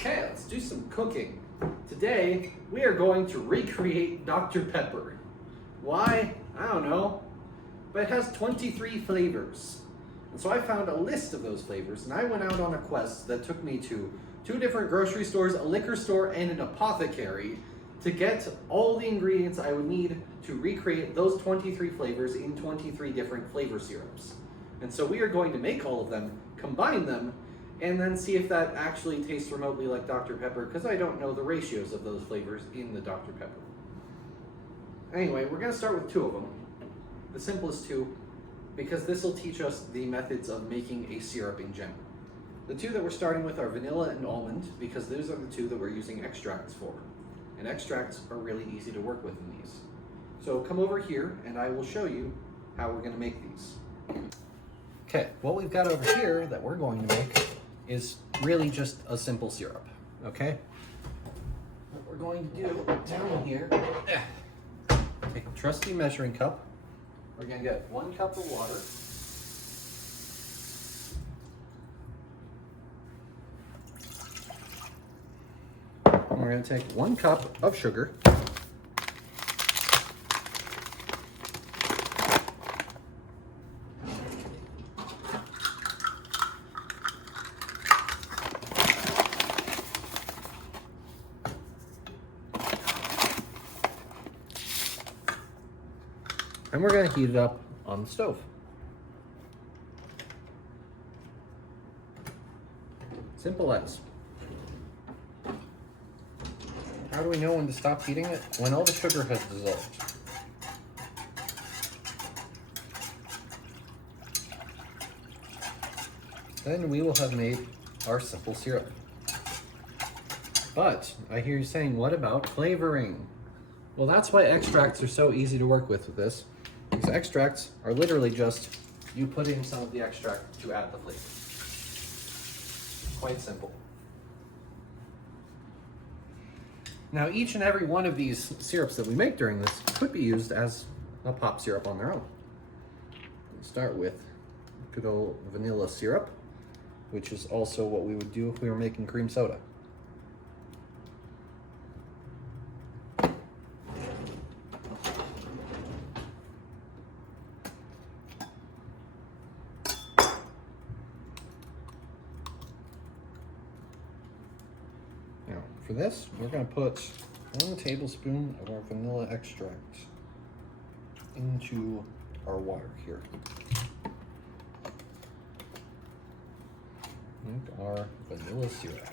Okay, let's do some cooking. Today, we are going to recreate Dr. Pepper. Why? I don't know. But it has 23 flavors. And so I found a list of those flavors, and I went out on a quest that took me to 2 different grocery stores, a liquor store, and an apothecary to get all the ingredients I would need to recreate those 23 flavors in 23 different flavor syrups. And so we are going to make all of them, combine them, and then see if that actually tastes remotely like Dr. Pepper, because I don't know the ratios of those flavors in the Dr. Pepper. Anyway, we're going to start with 2 of them, the simplest 2, because this will teach us the methods of making a syrup in general. The 2 that we're starting with are vanilla and almond, because those are the 2 that we're using extracts for. And extracts are really easy to work with in these. So come over here and I will show you how we're going to make these. Okay, what we've got over here that we're going to make is really just a simple syrup, okay? What we're going to do down here, take a trusty measuring cup. We're going to get 1 cup of water. And we're going to take 1 cup of sugar. And we're going to heat it up on the stove. Simple as. How do we know when to stop heating it? When all the sugar has dissolved. Then we will have made our simple syrup. But I hear you saying, what about flavoring? Well, that's why extracts are so easy to work with this. Because extracts are literally just, you put in some of the extract to add the flavor. Quite simple. Now, each and every one of these syrups that we make during this could be used as a pop syrup on their own. We'll start with good old vanilla syrup, which is also what we would do if we were making cream soda. Now, for this, we're going to put 1 tablespoon of our vanilla extract into our water here. And our vanilla syrup.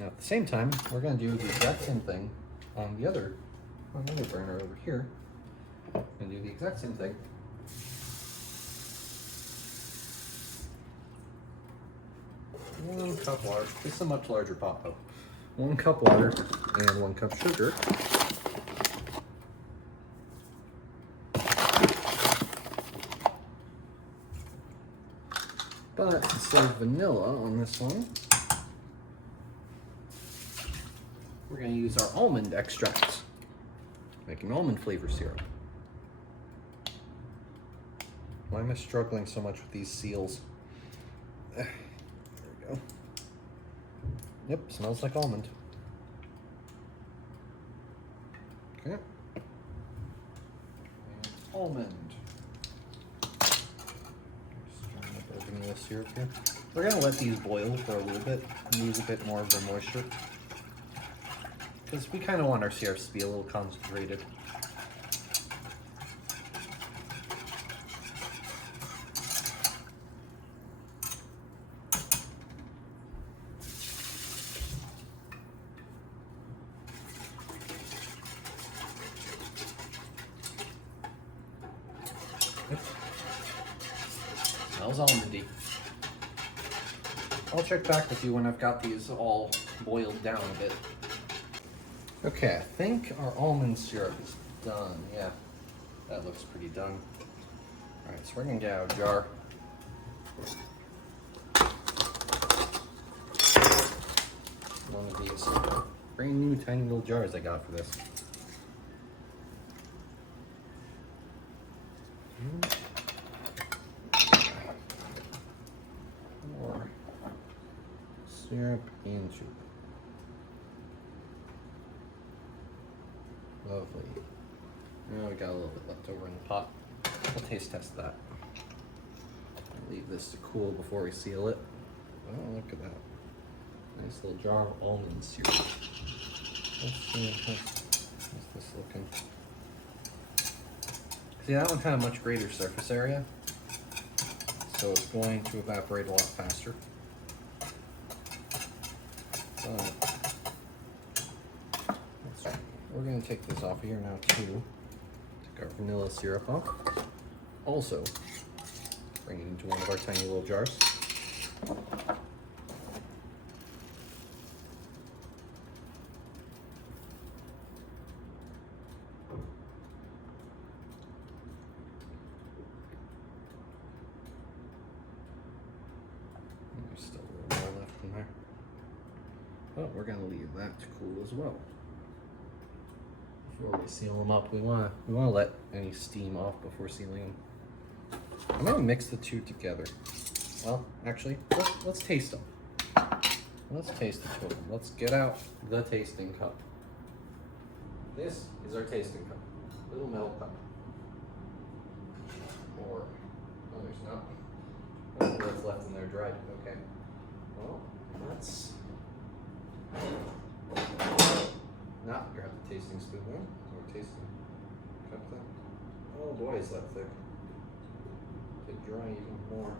Now, at the same time, we're going to do the exact same thing on another burner over here, and do the exact same thing. One cup water. This is a much larger pot though. 1 cup water and 1 cup sugar. But instead of vanilla on this one, we're going to use our almond extract. Make an almond flavor syrup. Why am I struggling so much with these seals? There we go. Yep, smells like almond. Okay. And almond. Stirring up our vanilla syrup here. We're going to let these boil for a little bit and use a bit more of their moisture, because we kind of want our syrups to be a little concentrated. Smells almondy. I'll check back with you when I've got these all boiled down a bit. Okay, I think our almond syrup is done. Yeah, that looks pretty done. Alright, so we're gonna get out a jar. One of these brand new tiny little jars I got for this. Or syrup into. Lovely. Now we got a little bit left over in the pot. We'll taste test that. Leave this to cool before we seal it. Oh, look at that. Nice little jar of almond syrup. Let's see how's this looking. See, that one had a much greater surface area, so it's going to evaporate a lot faster. We're going to take this off here now too. Take our vanilla syrup off. Also, bring it into one of our tiny little jars. There's still a little more left in there. But we're going to leave that to cool as well. Before we seal them up, we want to let any steam off before sealing them. I'm going to mix the two together. Well, actually, let's taste them. Let's taste the two of them. Let's get out the tasting cup. This is our tasting cup. Little metal cup. Or, oh, there's not. Oh, what's left in there dried. Okay. Well, let's not grab the tasting spoon there. Or tasting cup then. Oh boy, is that thick. To dry even more.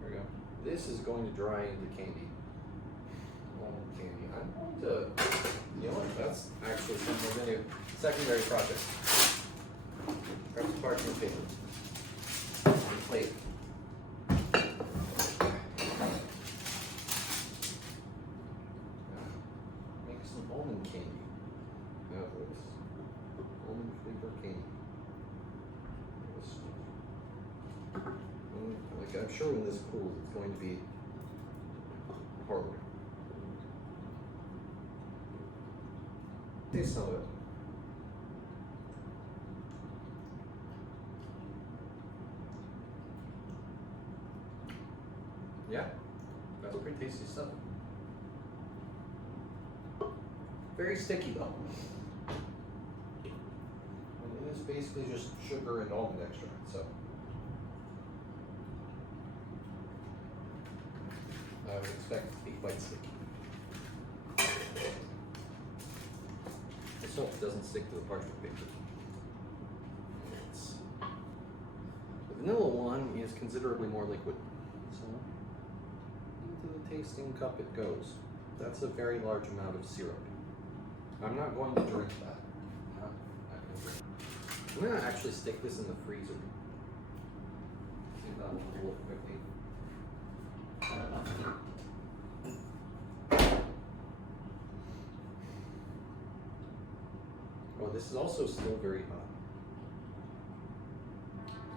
There we go. This is going to dry into candy. Almond candy. I'm going to, you know what, that's actually something we're going to do. Secondary project. Grab some parchment paper. And plate. Make some almond candy. Now this. Almond flavor candy. Like, I'm sure when this cools, it's going to be hard. Taste some of it. Yeah, that's pretty tasty stuff. Very sticky though. And it is basically just sugar and almond extract, so. I would expect it to be quite sticky. The salt doesn't stick to the parchment paper. The vanilla one is considerably more liquid. So, into the tasting cup it goes. That's a very large amount of syrup. I'm not going to drink that. I'm going to actually stick this in the freezer. See if that will work quickly. Oh, this is also still very hot.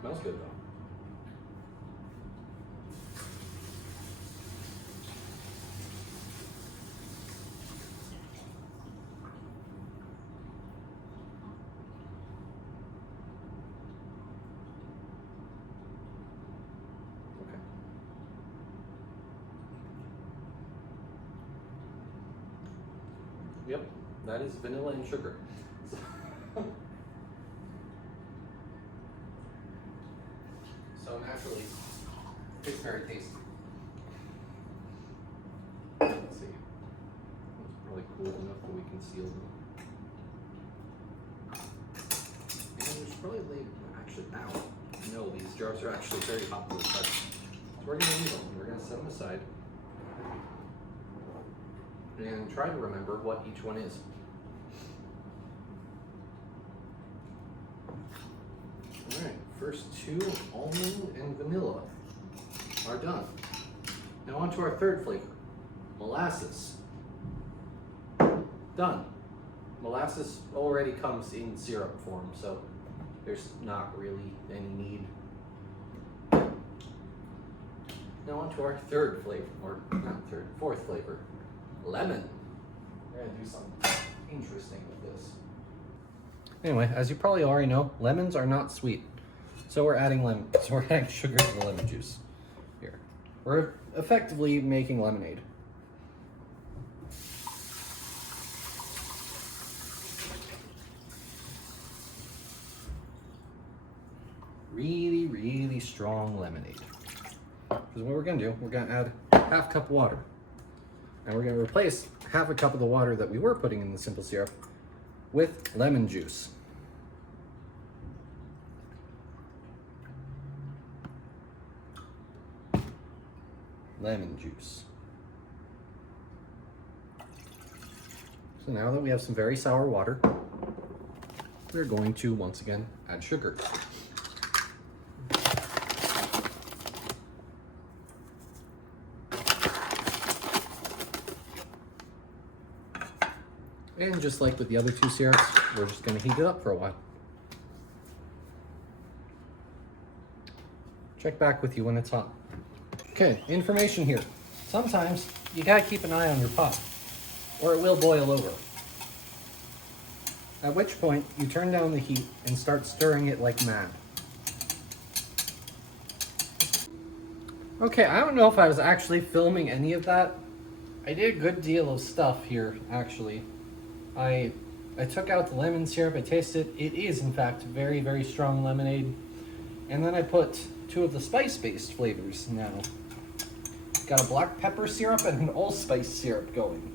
Smells good though. Okay. Yep, that is vanilla and sugar. So naturally, it's very tasty. Let's see. It's probably cool enough that we can seal them. And there's probably, actually, ow. No, these jars are actually very hot to the touch. So we're going to leave them. We're going to set them aside. And try to remember what each one is. Alright, first two, almond and vanilla, are done. Now on to our third flavor, molasses. Done. Molasses already comes in syrup form, so there's not really any need. Now on to our third flavor, or not third, fourth flavor, lemon. We're gonna do something interesting with this. Anyway, as you probably already know, lemons are not sweet. So we're adding sugar to the lemon juice. Here. We're effectively making lemonade. Really, really strong lemonade. Because what we're gonna do, we're gonna add half cup of water. And we're gonna replace half a cup of the water that we were putting in the simple syrup with lemon juice. Lemon juice. So now that we have some very sour water, we're going to once again add sugar. And just like with the other two syrups, we're just going to heat it up for a while. Check back with you when it's hot. Okay, information here. Sometimes you gotta keep an eye on your pot, or it will boil over. At which point, you turn down the heat and start stirring it like mad. Okay, I don't know if I was actually filming any of that. I did a good deal of stuff here, actually. I took out the lemon syrup, I tasted it. It is, in fact, very, very strong lemonade. And then I put 2 of the spice-based flavors now. Got a black pepper syrup and an allspice syrup going.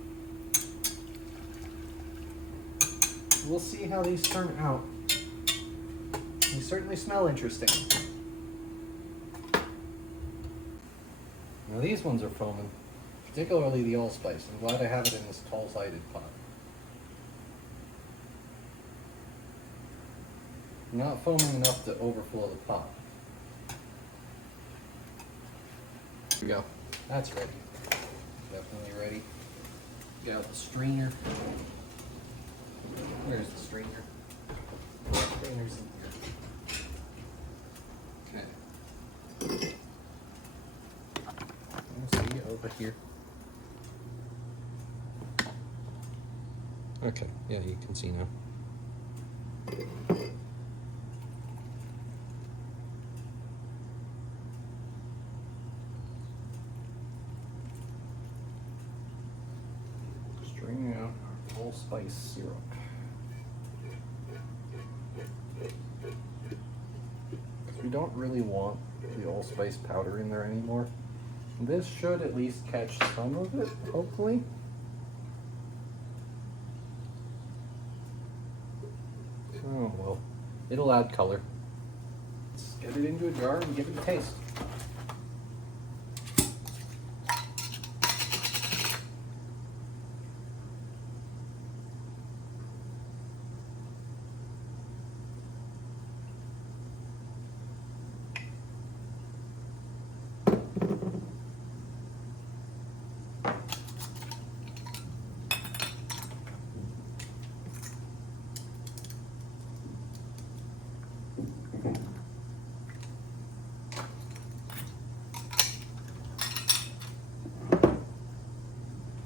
We'll see how these turn out. They certainly smell interesting. Now these ones are foaming, particularly the allspice. I'm glad I have it in this tall-sided pot. Not foaming enough to overflow the pot. Here we go. That's ready. Definitely ready. Get out the strainer. Where's the strainer? The strainer's in here. Okay. Let's see over here. Okay, yeah, you can see now. Strain out our allspice syrup. We don't really want the allspice powder in there anymore. This should at least catch some of it, hopefully. Oh well, it'll add color. Let's get it into a jar and give it a taste.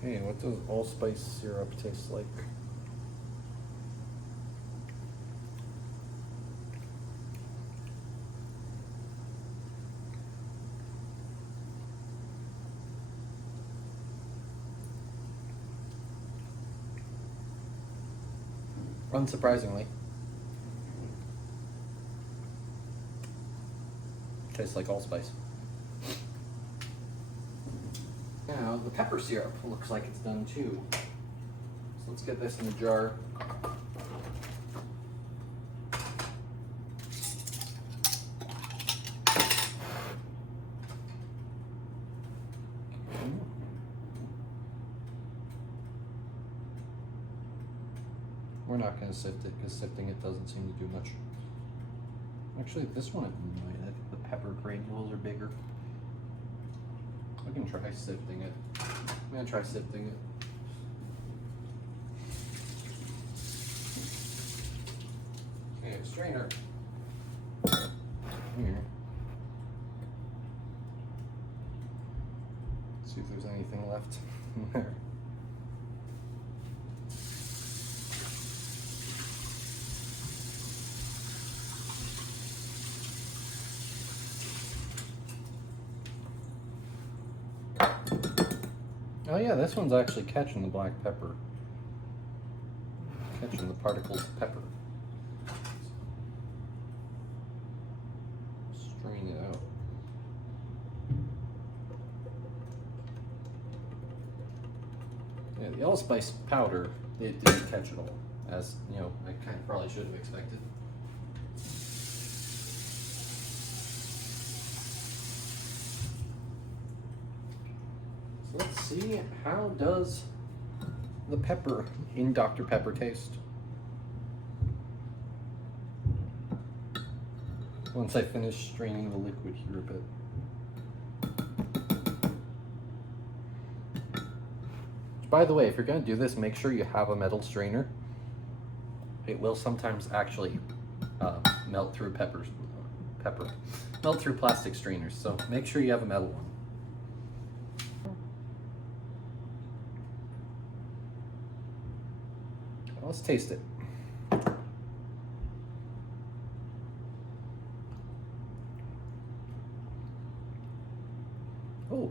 Hey, what does allspice syrup taste like? Unsurprisingly, tastes like allspice. Now, the pepper syrup looks like it's done too. So let's get this in the jar. We're not going to sift it because sifting it doesn't seem to do much. Actually, this one it might. I think the pepper granules are bigger. I can try sifting it. I'm gonna try sifting it. Okay, strainer. Here. See if there's anything left in there. Oh yeah, this one's actually catching the black pepper. Catching the particles of pepper. Strain it out. Yeah, the allspice powder, it didn't catch it all, as you know, I kind of probably should have expected. So let's see, how does the pepper in Dr. Pepper taste? Once I finish straining the liquid here a bit. By the way, if you're going to do this, make sure you have a metal strainer. It will sometimes actually melt through melt through plastic strainers, so make sure you have a metal one. Let's taste it. Oh,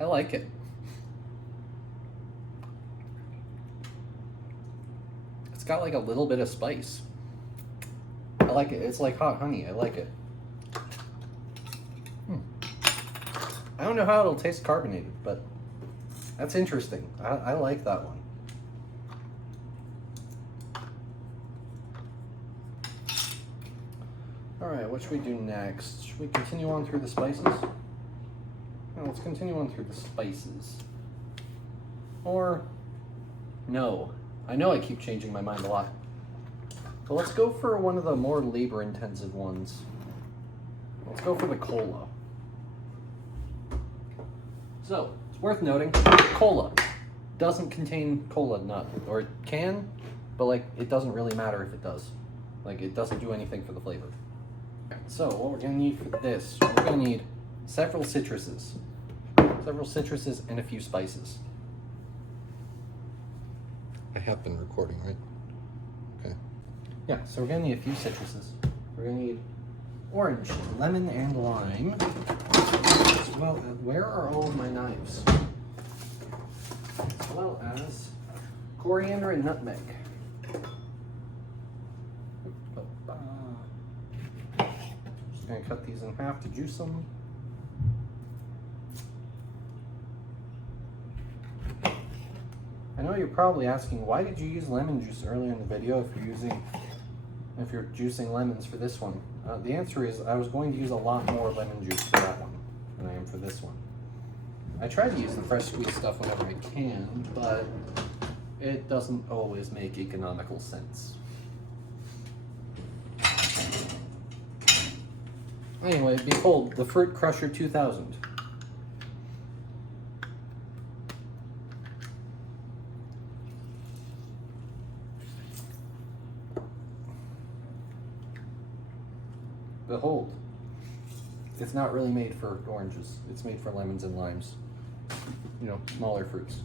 I like it. It's got like a little bit of spice. I like it. It's like hot honey. I like it. I don't know how it'll taste carbonated, but that's interesting. I like that one. Alright, what should we do next? Should we continue on through the spices? No, let's continue on through the spices. Or, no. I know I keep changing my mind a lot. But let's go for one of the more labor-intensive ones. Let's go for the cola. So, it's worth noting, cola doesn't contain cola nut. Or it can, but like, it doesn't really matter if it does. Like, it doesn't do anything for the flavor. So what we're going to need for this, we're going to need several citruses and a few spices. I have been recording, right? Okay. Yeah, so we're going to need a few citruses. We're going to need orange, lemon, and lime. As well, where are all of my knives? As well as coriander and nutmeg. Gonna cut these in half to juice them. I know you're probably asking, why did you use lemon juice earlier in the video if you're juicing lemons for this one? The answer is I was going to use a lot more lemon juice for that one than I am for this one. I try to use the fresh squeezed stuff whenever I can, but it doesn't always make economical sense. Anyway, behold, the Fruit Crusher 2000. Behold, it's not really made for oranges. It's made for lemons and limes. You know, smaller fruits.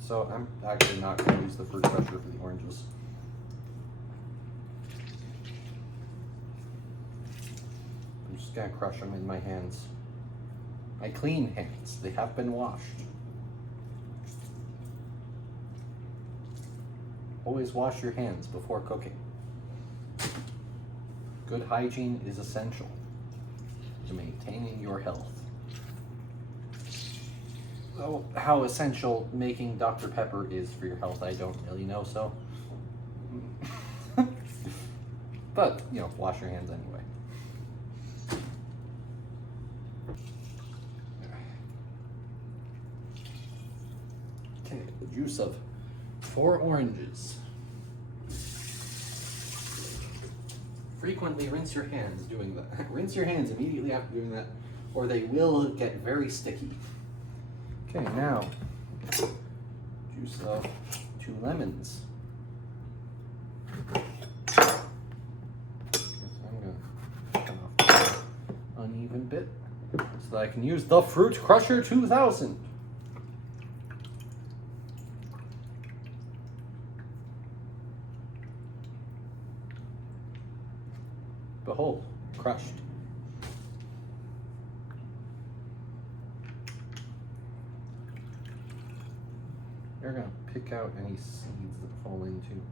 So I'm actually not going to use the Fruit Crusher for the oranges. I'm just going to crush them in my hands. My clean hands. They have been washed. Always wash your hands before cooking. Good hygiene is essential to maintaining your health. Oh, how essential making Dr. Pepper is for your health, I don't really know, so. But, you know, wash your hands anyway. Okay, the juice of 4 oranges. Frequently rinse your hands doing that. Rinse your hands immediately after doing that, or they will get very sticky. Okay, now, juice of 2 lemons. I'm gonna cut off the uneven bit so that I can use the Fruit Crusher 2000. behold, crushed. You're gonna pick out any seeds that fall into.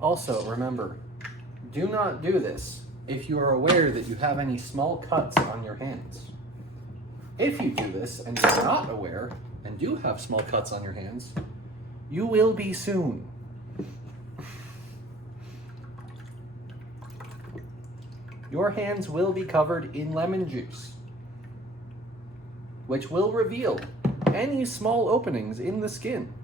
Also, remember, do not do this if you are aware that you have any small cuts on your hands. If you do this and you're not aware and do have small cuts on your hands, you will be soon. Your hands will be covered in lemon juice, which will reveal any small openings in the skin.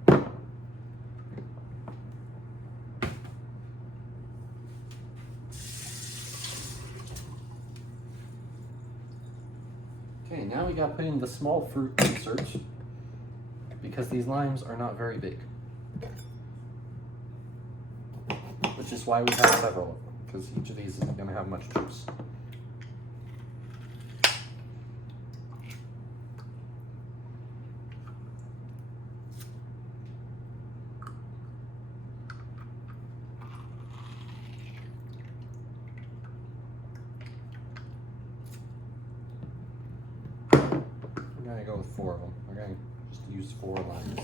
Okay, now we got to put in the small fruit insert because these limes are not very big. Which is why we have several of them, because each of these isn't going to have much juice. We're going to go with 4 of them. We're going to just use 4 limes.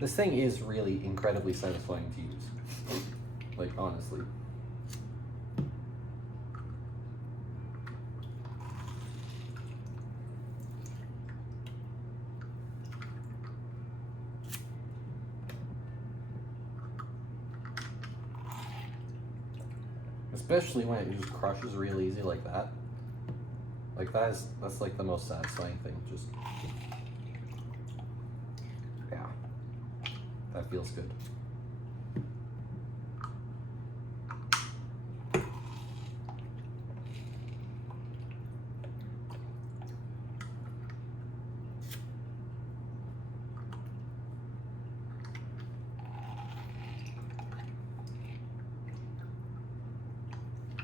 This thing is really incredibly satisfying to use. Like, honestly. Especially when it just crushes real easy like that. Like that's like the most satisfying thing. Just, yeah, that feels good.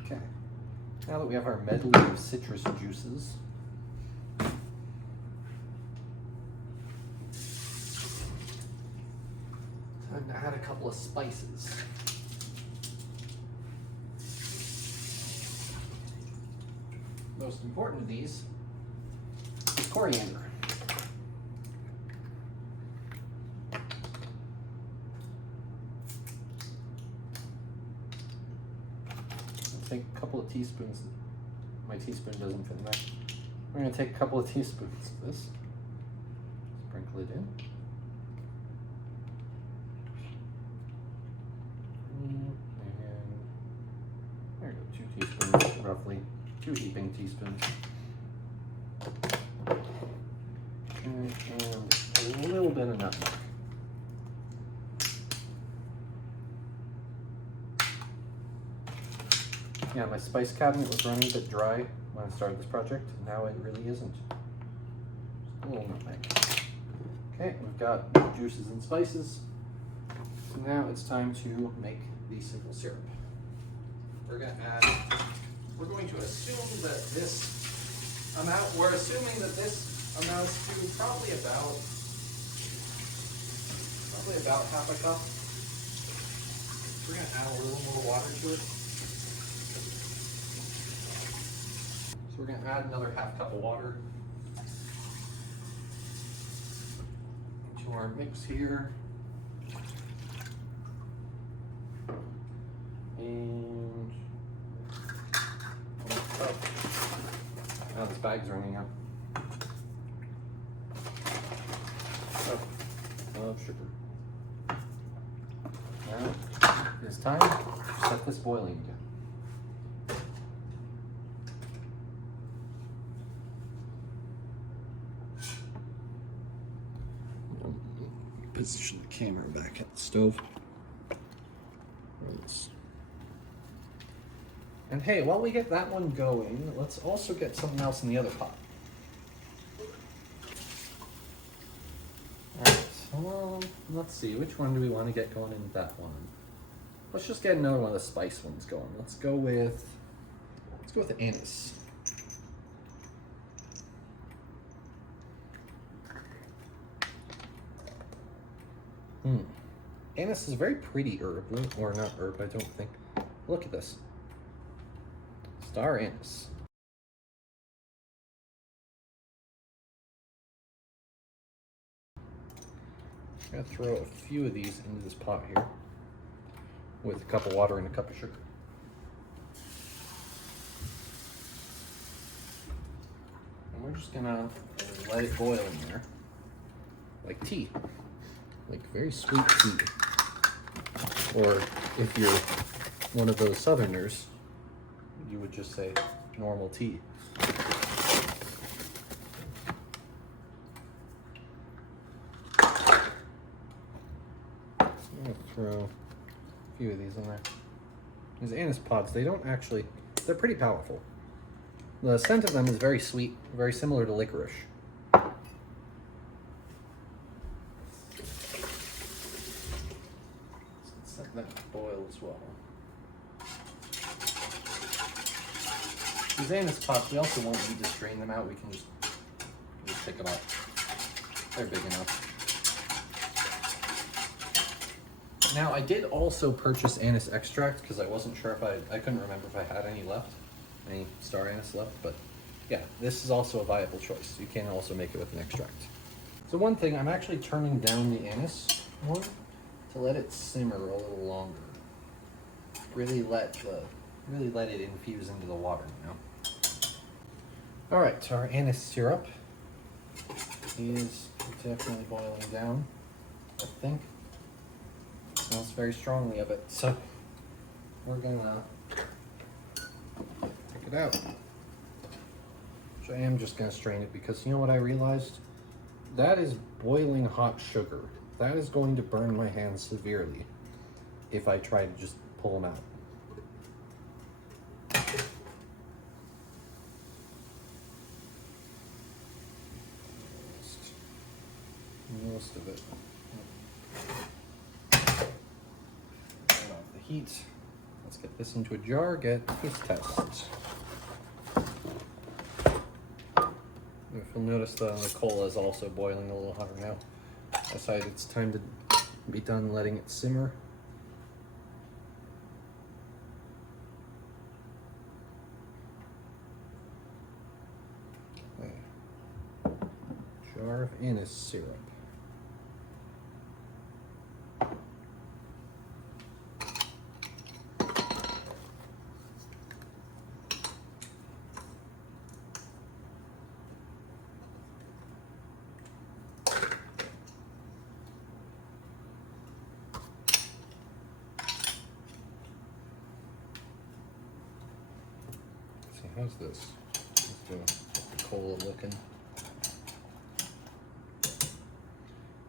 Okay, now that we have our medley of citrus juices, time to add a couple of spices. Most important of these is coriander. Take a couple of teaspoons. My teaspoon doesn't fit in there. We're going to take a couple of teaspoons of this, sprinkle it in. And there we go, 2 teaspoons, roughly. 2 heaping teaspoons. And a little bit of nutmeg. Yeah, my spice cabinet was running a bit dry when I started this project, and now it really isn't. Just a little nutmeg. Okay, we've got the juices and spices. So now it's time to make the simple syrup. We're going to assume that this amount, we're assuming that this amounts to probably about half a cup. We're going to add a little more water to it. We're going to add another half cup of water to our mix here. And now this bag's running out of sugar. Now it's time to set this boiling again. Position the camera back at the stove. And hey, while we get that one going, let's also get something else in the other pot. Alright, well, let's see, which one do we want to get going in that one? Let's just get another one of the spice ones going. Let's go with anise. Anise is a very pretty herb, or not herb, I don't think. Look at this. Star anise. I'm gonna throw a few of these into this pot here with a cup of water and a cup of sugar. And we're just gonna let it boil in there like tea, like very sweet tea. Or if you're one of those southerners, you would just say normal tea. I'm gonna throw a few of these in there. These anise pods, they're pretty powerful. The scent of them is very sweet, very similar to licorice. Let that boil as well. These anise pots, we also won't need to strain them out. We can just pick them up. They're big enough. Now, I did also purchase anise extract because I wasn't sure if I couldn't remember if I had any left, any star anise left, but yeah, this is also a viable choice. You can also make it with an extract. So one thing, I'm actually turning down the anise one to let it simmer a little longer. Really let it infuse into the water, you know. All right, our anise syrup is definitely boiling down, I think. It smells very strongly of it, so we're gonna take it out. So I am just gonna strain it because you know what I realized? That is boiling hot sugar. That is going to burn my hands severely if I try to just pull them out. Most of it. Turn off the heat. Let's get this into a jar, get taste test. If you'll notice the cola is also boiling a little hotter now. I decided it's time to be done letting it simmer. Okay. Jar of anise syrup. How's this? What's the cola looking?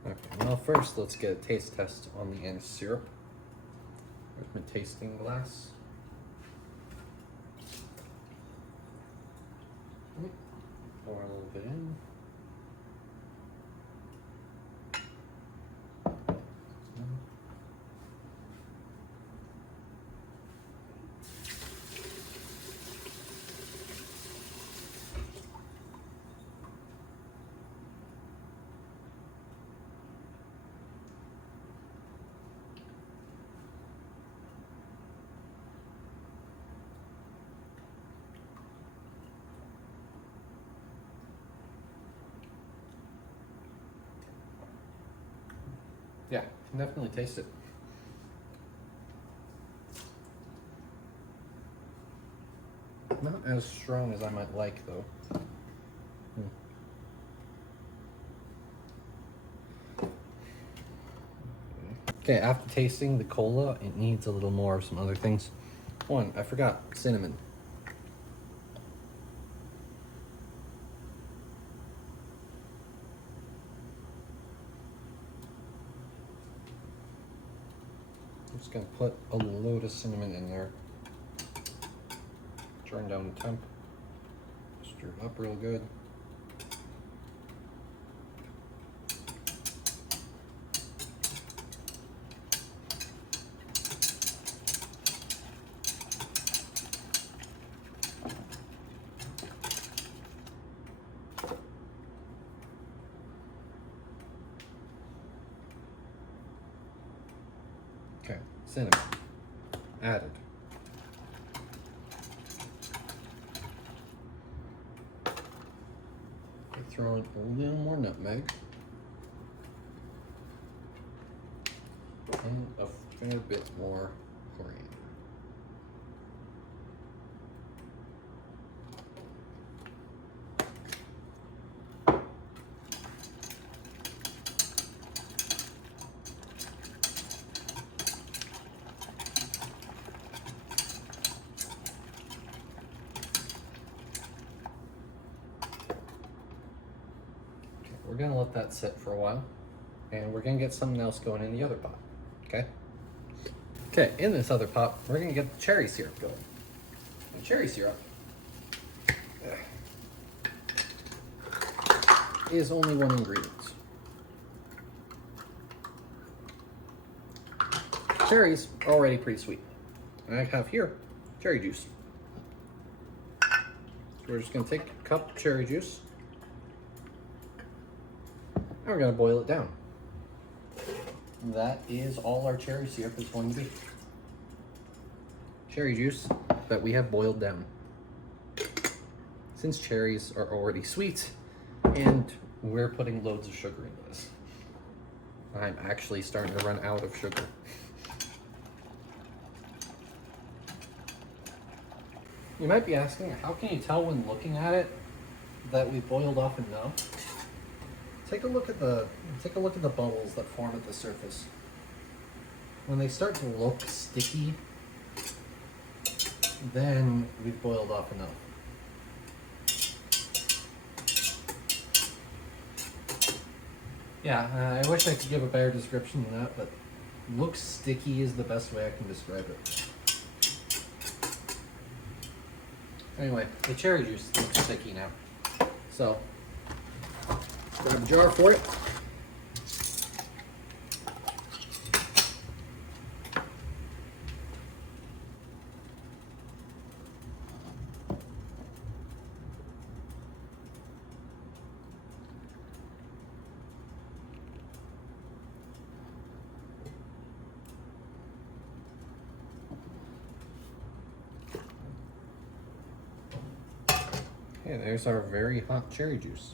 Okay, well first let's get a taste test on the anise syrup. Where's my tasting glass? Pour a little bit in. Yeah, can definitely taste it. Not as strong as I might like though. Okay, after tasting the cola, it needs a little more of some other things. One, I forgot cinnamon. I'm just gonna put a load of cinnamon in there. Turn down the temp. Stir it up real good. Okay, cinnamon added. Throw in a little more nutmeg and a fair bit more coriander. We're gonna let that sit for a while, and we're gonna get something else going in the other pot, okay? Okay, in this other pot, we're gonna get the cherry syrup going. And cherry syrup is only one ingredient. Cherries are already pretty sweet. And I have here cherry juice. So we're just gonna take a cup of cherry juice, and we're gonna boil it down. That is all our cherry syrup is going to be. Cherry juice that we have boiled down. Since cherries are already sweet, and we're putting loads of sugar into this, I'm actually starting to run out of sugar. You might be asking, how can you tell when looking at it that we've boiled off enough? Take a look at the bubbles that form at the surface. When they start to look sticky, then we've boiled off enough. Yeah, I wish I could give a better description than that, but looks sticky is the best way I can describe it. Anyway, the cherry juice looks sticky now. So, grab a jar for it. Okay, there's our very hot cherry juice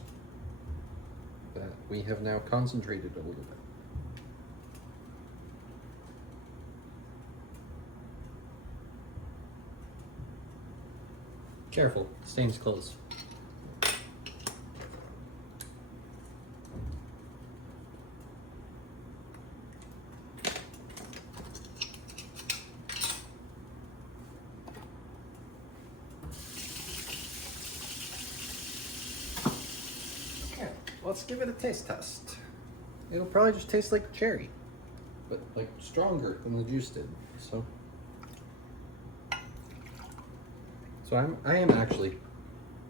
that we have now concentrated a little bit. Careful, stains clothes. Okay, let's give it a taste test. It'll probably just taste like cherry, but like stronger than the juice did. So I am actually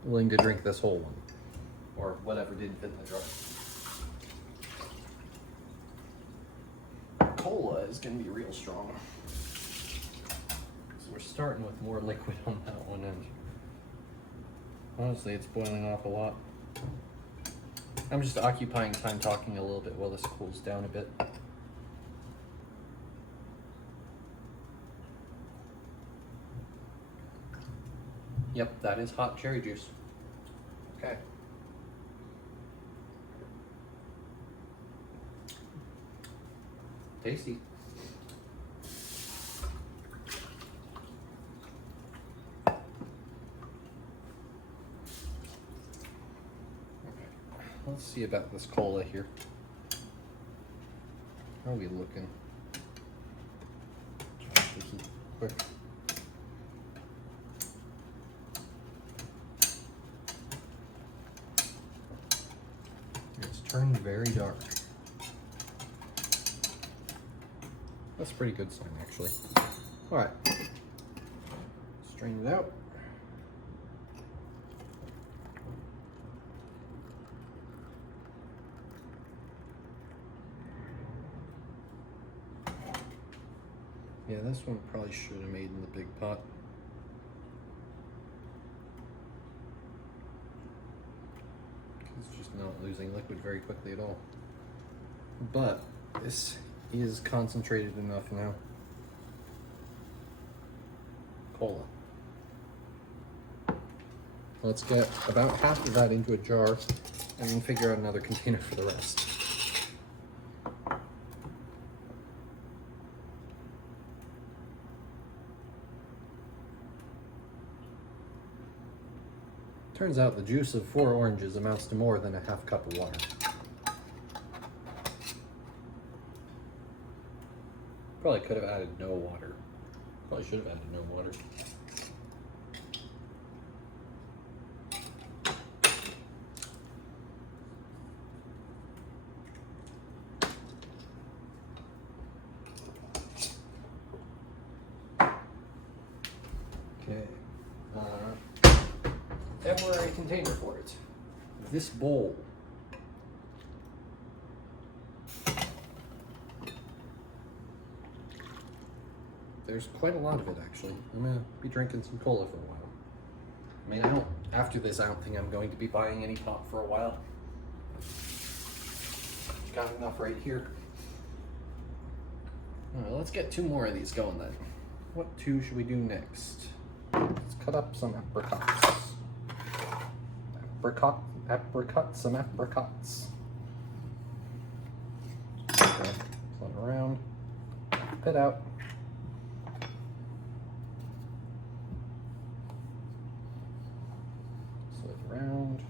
willing to drink this whole one, or whatever didn't fit in the jar. Cola is gonna be real strong. So we're starting with more liquid on that one end. Honestly, it's boiling off a lot. I'm just occupying time talking a little bit while this cools down a bit. Yep, that is hot cherry juice. Okay. Tasty. Okay. Let's see about this cola here. How are we looking? Try to keep quick. Turned very dark. That's a pretty good sign, actually. All right, strain it out. Yeah, this one probably should have made in the big pot. It's just not losing liquid very quickly at all. But this is concentrated enough now. Cola. Let's get about half of that into a jar and then figure out another container for the rest. Turns out the juice of 4 oranges amounts to more than a half cup of water. Probably could have added no water. Probably should have added no water. Okay. Temporary container for it. This bowl. There's quite a lot of it, actually. I'm gonna be drinking some cola for a while. I mean, after this, I don't think I'm going to be buying any pop for a while. Got enough right here. Alright, let's get 2 more of these going then. What 2 should we do next? Let's cut up some apricots. Some apricots. Okay, flip it around. Spit out. Around,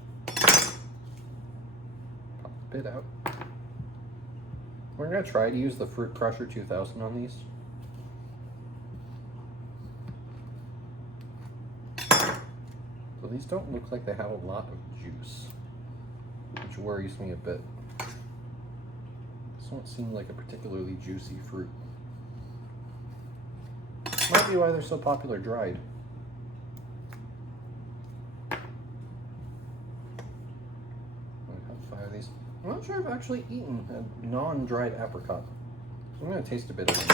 pop the bit out. We're gonna try to use the Fruit Crusher 2000 on these. So these don't look like they have a lot of juice, which worries me a bit. This don't seem like a particularly juicy fruit. Might be why they're so popular dried. I'm not sure I've actually eaten a non-dried apricot. So I'm going to taste a bit of these.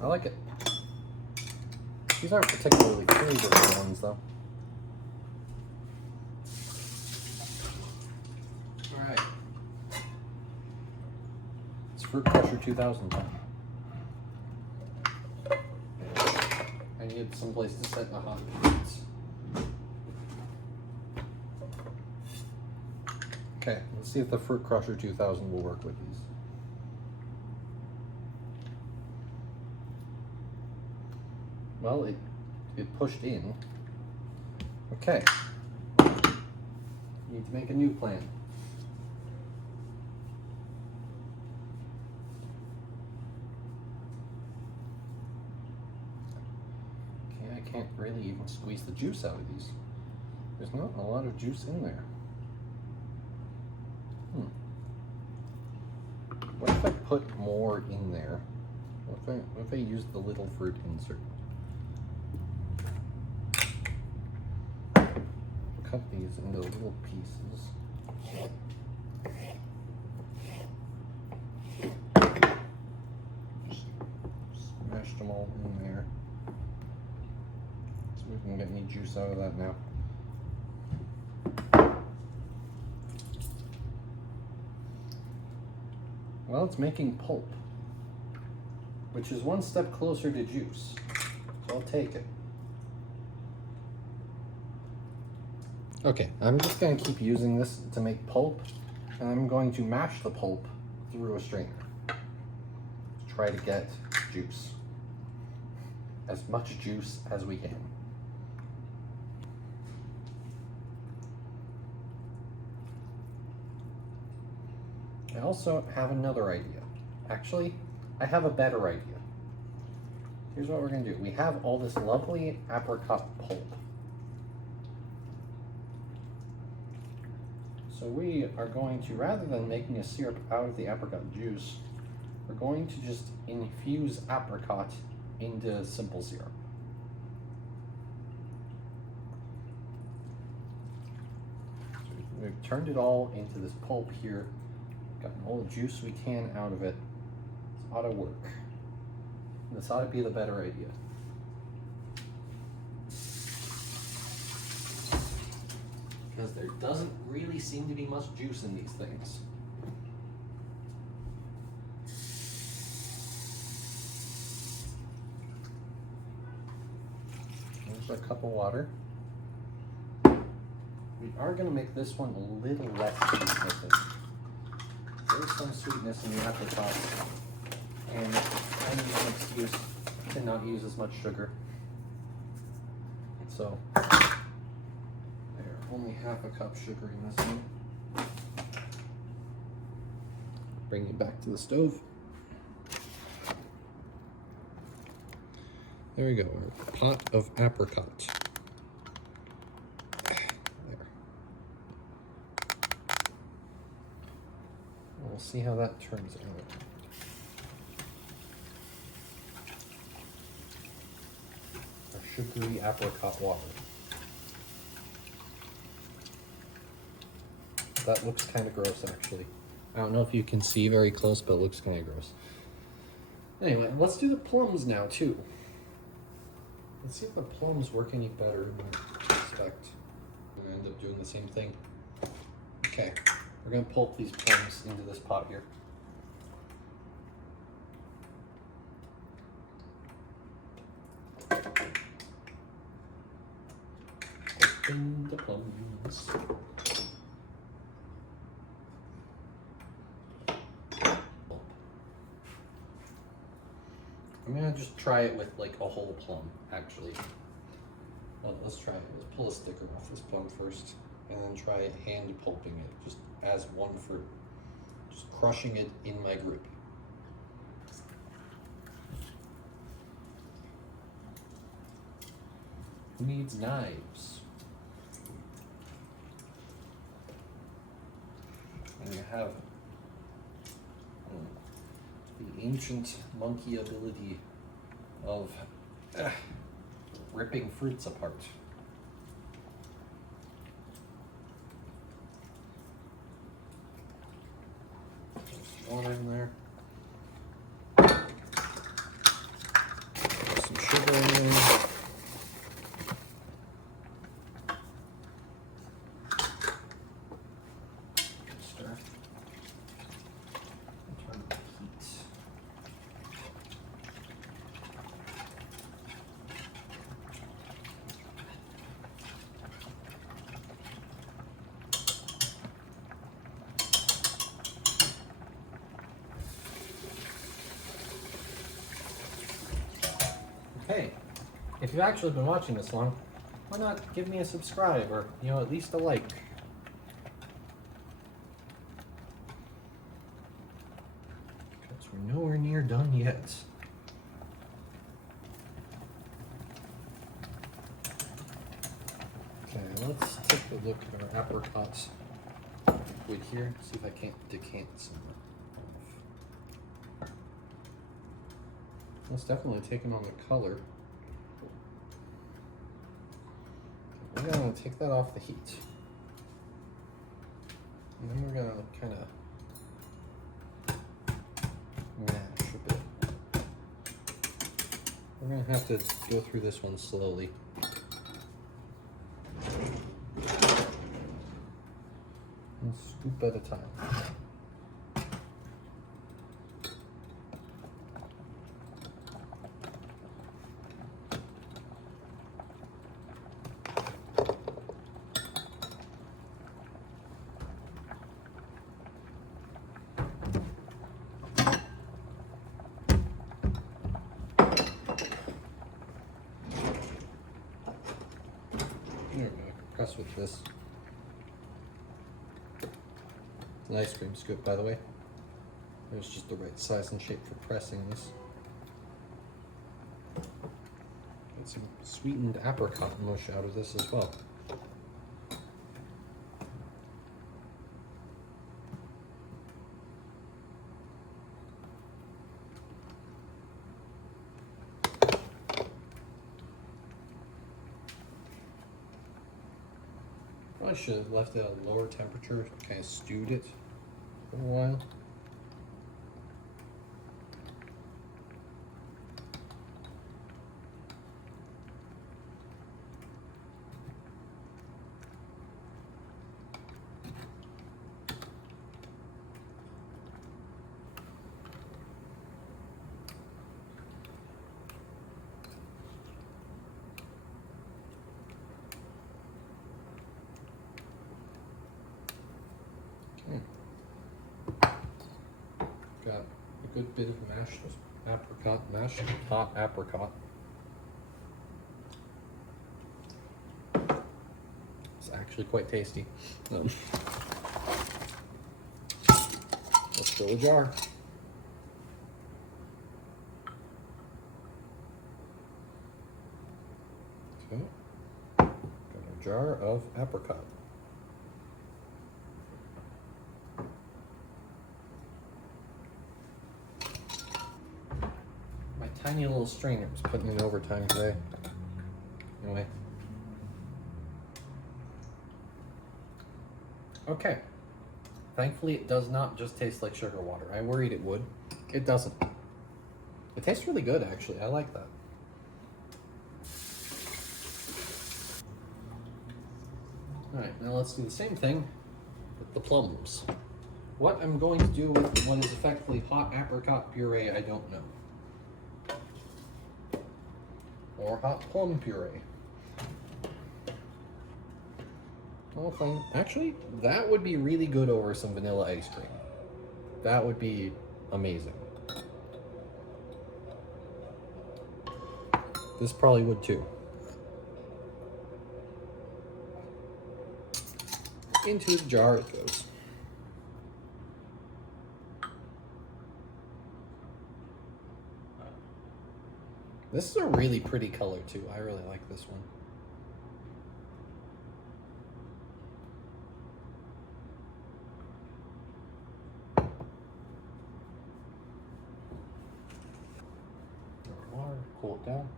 I like it. These aren't particularly flavorful ones though. Alright. Fruit Crusher 2000 time. I need someplace to set the hot plates. Okay, let's see if the Fruit Crusher 2000 will work with these. Well, it pushed in. Okay. Need to make a new plan. Can't really even squeeze the juice out of these. There's not a lot of juice in there. What if I put more in there? What if I use the little fruit insert? Cut these into little pieces. Just smash them all in there. We can get any juice out of that now. Well, it's making pulp, which is one step closer to juice, so I'll take it. Okay, I'm just going to keep using this to make pulp, and I'm going to mash the pulp through a strainer to try to get juice. As much juice as we can. I also have another idea. Actually, I have a better idea. Here's what we're going to do. We have all this lovely apricot pulp. So we are going to, rather than making a syrup out of the apricot juice, we're going to just infuse apricot into simple syrup. We've turned it all into this pulp here. Gotten all the juice we can out of it. This ought to work. This ought to be the better idea. Because there doesn't really seem to be much juice in these things. There's our cup of water. We are going to make this one a little less sweet, I think. There's some sweetness in the apricot, and I need an excuse to not use as much sugar. So, there, only half a cup sugar in this one. Bring it back to the stove. There we go, our pot of apricot. We'll see how that turns out. Our sugary apricot water. That looks kind of gross, actually. I don't know if you can see very close, but it looks kind of gross. Anyway, let's do the plums now, too. Let's see if the plums work any better than I expect. I'm gonna end up doing the same thing. Okay. We're going to pulp these plums into this pot here. Pulping the plums. I'm going to just try it with like a whole plum, actually. Well, let's try it. Let's pull a sticker off this plum first, and then try hand pulping it, just as one fruit. Just crushing it in my grip. Who needs knives? And you have the ancient monkey ability of ripping fruits apart. Water in there. Some sugar in there. Stir. Turn the heat. Hey, if you've actually been watching this long, why not give me a subscribe or, at least a like? Because we're nowhere near done yet. Okay, let's take a look at our apricot liquid here. See if I can't decant some off. That's definitely taking on the color. We're gonna take that off the heat. And then we're gonna kind of mash a bit. We're gonna have to go through this one slowly. One scoop at a time. There we go. Press with this. It's an ice cream scoop, by the way. There's just the right size and shape for pressing this. Get some sweetened apricot mush out of this as well. Probably should have left it at a lower temperature, kind of stewed it for a while. Got a good bit of mashed apricot, mashed hot apricot. It's actually quite tasty. Let's fill a jar. Okay, got a jar of apricot. Tiny little strainer was putting in overtime today. Anyway. Okay. Thankfully, it does not just taste like sugar water. I worried it would. It doesn't. It tastes really good, actually. I like that. Alright, now let's do the same thing with the plums. What I'm going to do with what is effectively hot apricot puree, I don't know. Or hot plum puree. Well, fine. Actually, that would be really good over some vanilla ice cream. That would be amazing. This probably would too. Into the jar it goes. This is a really pretty color too. I really like this one. Water, cool it down.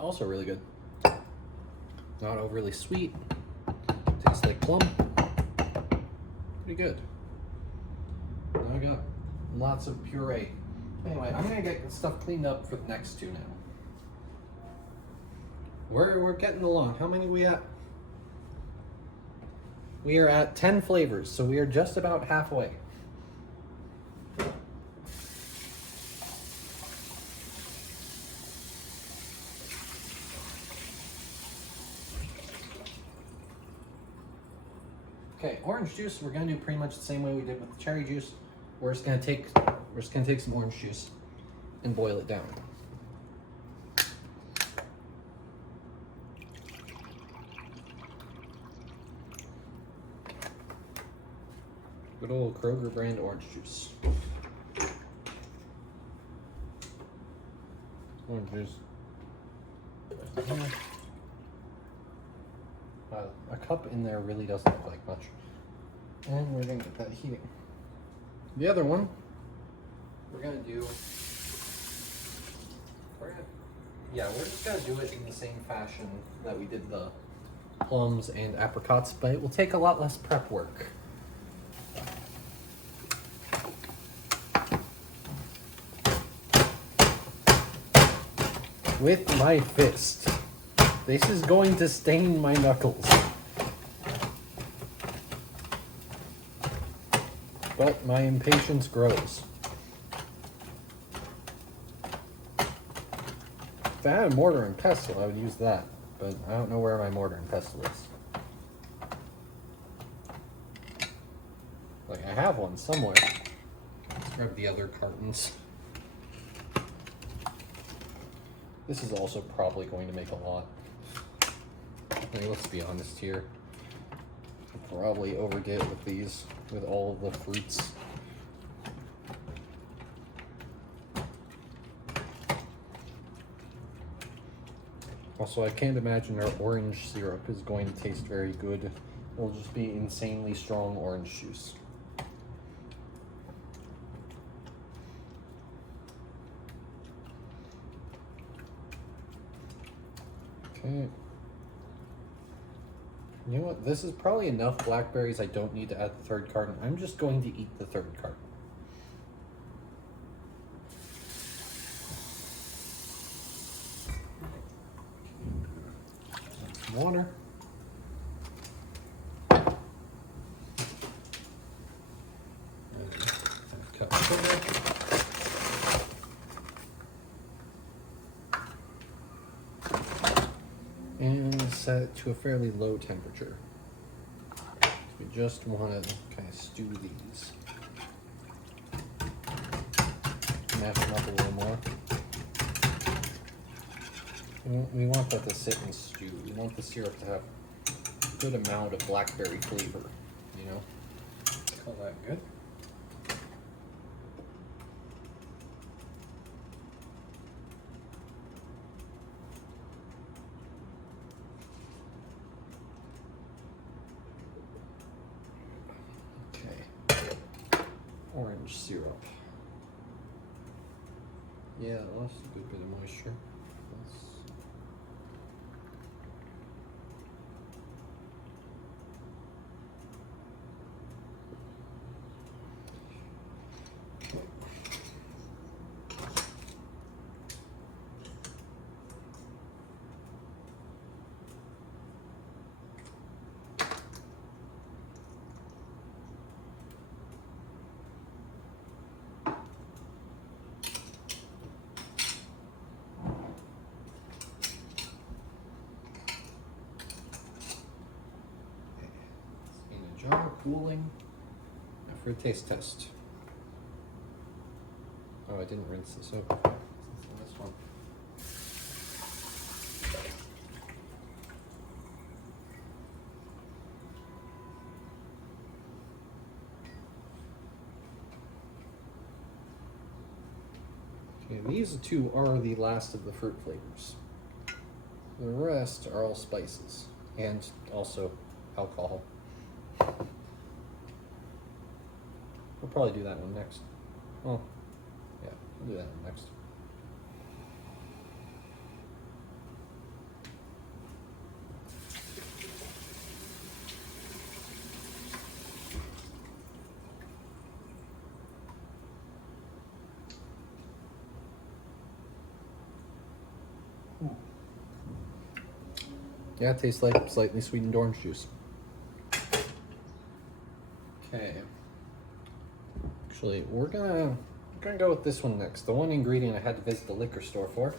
Also really good. Not overly sweet. Tastes like plum. Pretty good. Now I got lots of puree. Anyway, I'm gonna get stuff cleaned up for the next two now. We're getting along. How many are we at? We are at 10 flavors, so we are just about halfway. Okay, orange juice, we're gonna do pretty much the same way we did with the cherry juice. We're just gonna take some orange juice and boil it down. Good old Kroger brand orange juice. Orange juice. A cup in there really doesn't look like much. And we're gonna get that heating. The other one, we're just gonna do it in the same fashion that we did the plums and apricots, but it will take a lot less prep work. With my fist. This is going to stain my knuckles. But my impatience grows. If I had a mortar and pestle, I would use that. But I don't know where my mortar and pestle is. Like, I have one somewhere. Let's grab the other cartons. This is also probably going to make a lot. I mean, let's be honest here. I probably overdid it with these, with all of the fruits. Also, I can't imagine our orange syrup is going to taste very good. It'll just be insanely strong orange juice. Okay. You know what? This is probably enough blackberries. I don't need to add the third carton. I'm just going to eat the third carton. Some water. And a cup of sugar. And set it to a fairly low temperature. We just want to kind of stew these. Mash them up a little more. We want that to sit and stew. We want the syrup to have a good amount of blackberry flavor, you know? Call that good. Orange syrup. Yeah, lost a good bit of moisture. Jar cooling. Now for a taste test. Oh, I didn't rinse this out. This one. Okay, these two are the last of the fruit flavors. The rest are all spices and also alcohol. We'll probably do that one next. Oh, yeah, we'll do that one next. Yeah, it tastes like slightly sweetened orange juice. Okay. Actually, we're gonna go with this one next. The one ingredient I had to visit the liquor store for.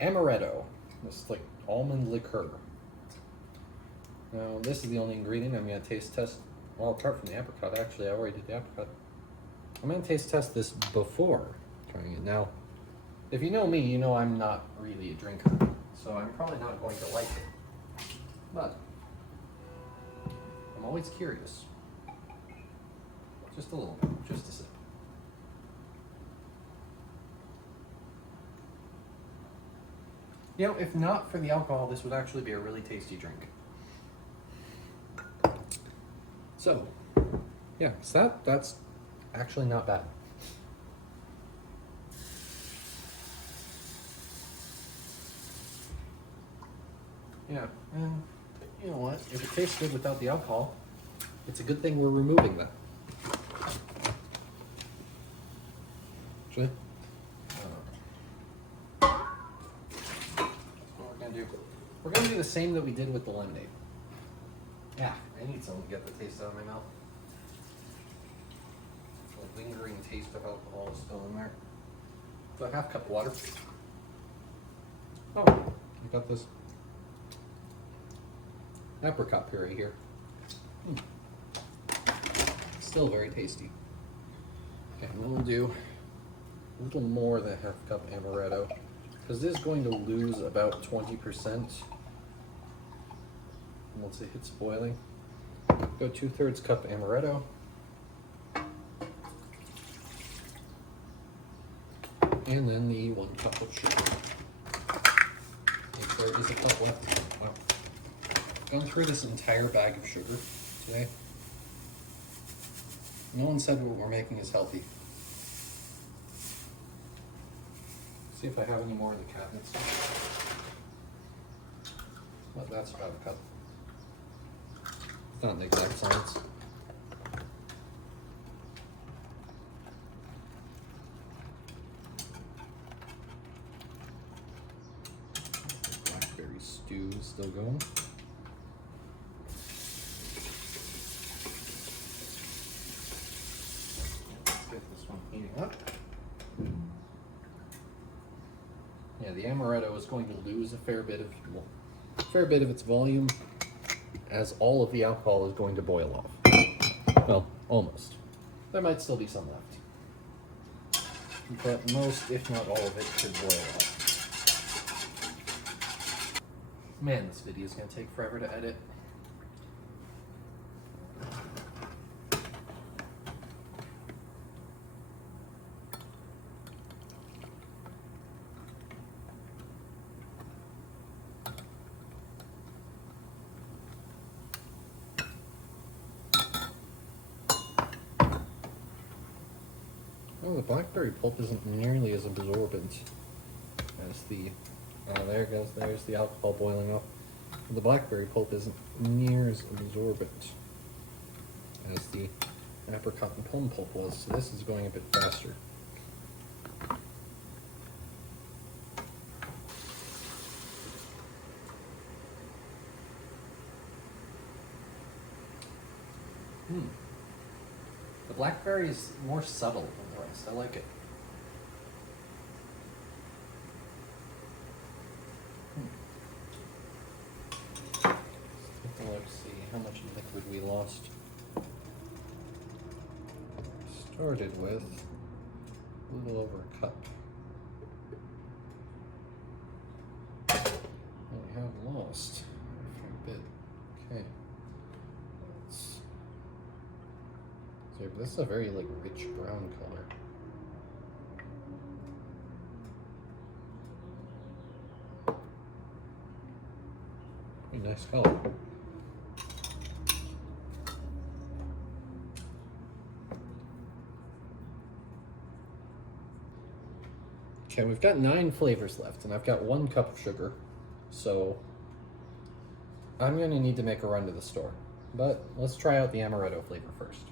Amaretto. This is like almond liqueur. Now, this is the only ingredient I'm gonna taste test. Well, apart from the apricot, actually, I already did the apricot. I'm gonna taste test this before trying it. Now, if you know me, you know I'm not really a drinker, so I'm probably not going to like it. But I'm always curious. Just a little bit, just a sip. You know, if not for the alcohol, this would actually be a really tasty drink. So, yeah, so that's actually not bad. Yeah, and you know what? If it tastes good without the alcohol, it's a good thing we're removing that. Actually, what we're gonna do? We're gonna do the same that we did with the lemonade. Yeah, I need something to get the taste out of my mouth. The lingering taste of alcohol is still in there. So a half cup of water. Oh, I got this apricot puree here. Still very tasty. Okay, we'll do a little more than half a cup amaretto because this is going to lose about 20% once it hits boiling. Go 2/3 cup amaretto. And then the 1 cup of sugar. If there is a cup left. Wow. Gone through this entire bag of sugar today. No one said what we're making is healthy. See if I have any more in the cabinets. but that's about a cup. It's not an exact science. Blackberry stew is still going. Let's get this one heating up. Yeah, the amaretto is going to lose a fair bit of its volume as all of the alcohol is going to boil off. Well, almost. There might still be some left. But most, if not all of it, should boil off. Man, this video is going to take forever to edit. Oh, the blackberry pulp isn't nearly as absorbent as the. There's the alcohol boiling off. The blackberry pulp isn't near as absorbent as the apricot and plum pulp was, so this is going a bit faster. The blackberry is more subtle than the rest. I like it. Let's see how much liquid we lost. Started with a little over a cup. We have lost a fair bit. Okay. This is a very rich brown color. Pretty nice color. Okay, we've got 9 flavors left, and I've got 1 cup of sugar, so I'm going to need to make a run to the store. But let's try out the amaretto flavor first.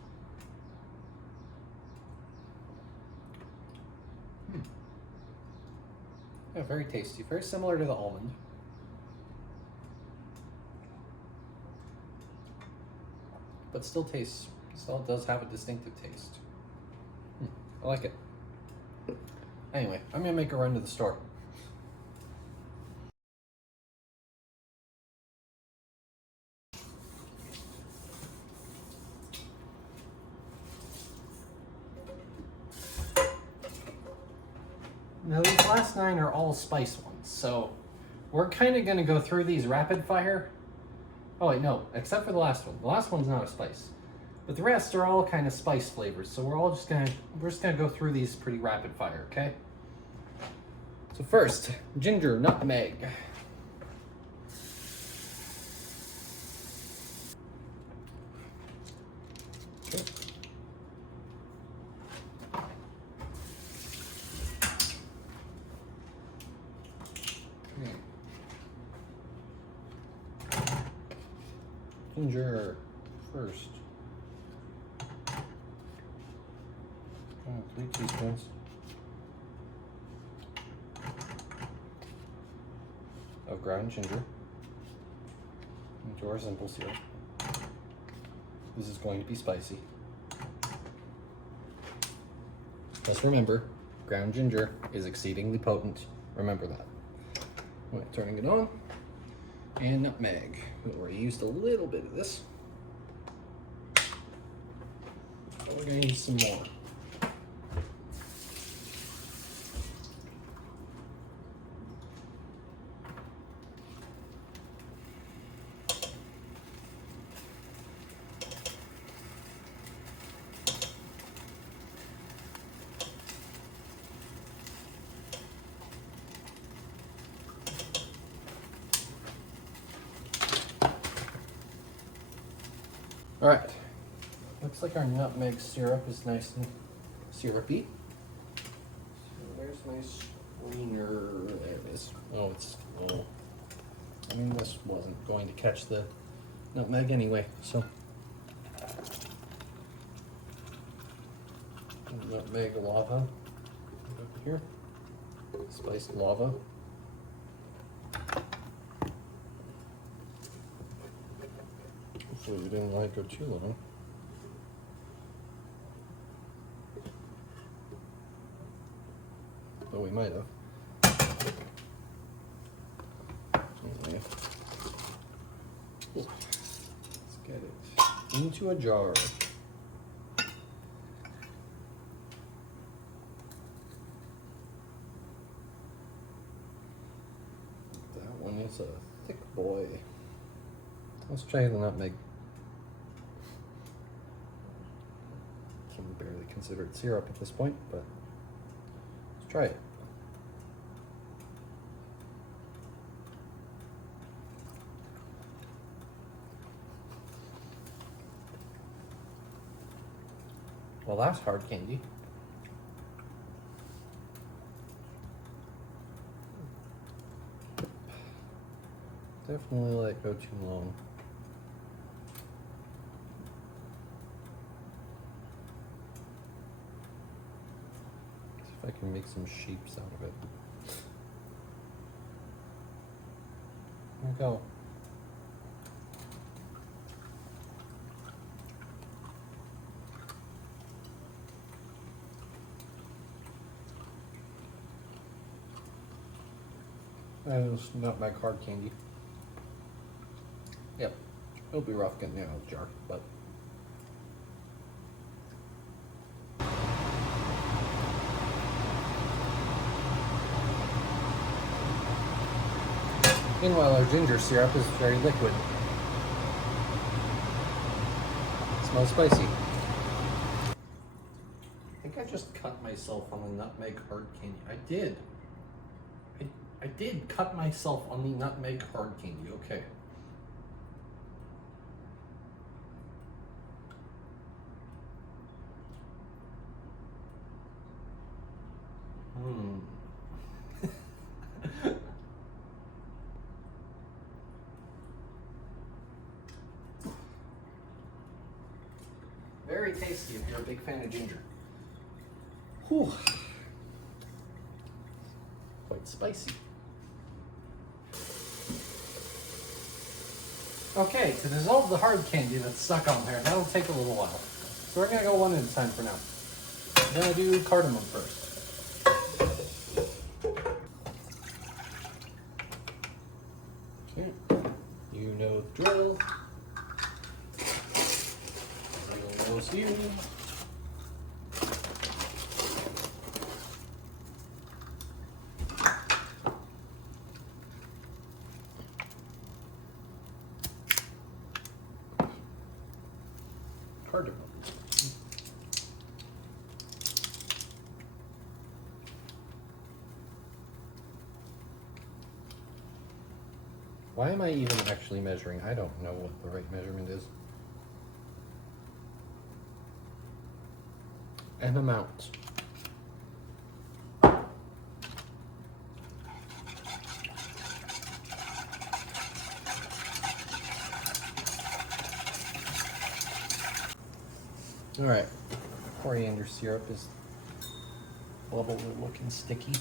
Yeah, very tasty, very similar to the almond. But still does have a distinctive taste. I like it. Anyway, I'm gonna make a run to the store. Now these last 9 are all spice ones, so we're kind of gonna go through these rapid fire. Oh wait, no, except for the last one. The last one's not a spice. But the rest are all kind of spice flavors, so we're just gonna go through these pretty rapid fire, okay? So first, ginger nutmeg. Okay. Ginger first. 3 teaspoons. Of ground ginger into our simple syrup. This is going to be spicy. Just remember, ground ginger is exceedingly potent. Remember that. All right, turning it on. And nutmeg. We already used a little bit of this. But we're going to use some more. All right, looks like our nutmeg syrup is nice and syrupy. So where's my screener? There it is. Oh, I mean, this wasn't going to catch the nutmeg anyway, so. Nutmeg lava over here. Spiced lava. Hopefully we didn't let it go too long. But we might have. Anyway. Let's get it into a jar. That one is a thick boy. Let's try the nutmeg. Can barely consider it syrup at this point, but let's try it. Well, that's hard candy. Definitely let it go too long. See if I can make some shapes out of it. There we go. That is nutmeg hard candy. Yep, it'll be rough getting it out of the jar, but. Meanwhile, our ginger syrup is very liquid. It smells spicy. I think I just cut myself on the nutmeg hard candy. I did. I did cut myself on the nutmeg hard candy. Okay. Very tasty if you're a big fan of ginger. Whew. Quite spicy. Okay, to dissolve the hard candy that's stuck on there, that'll take a little while. So we're gonna go one at a time for now. I'm gonna do cardamom first. Okay, you know the drill. Everyone knows you. Cardamom. Why am I even actually measuring? I don't know what the right measurement is. An amount. All right, coriander syrup is bubbly looking sticky.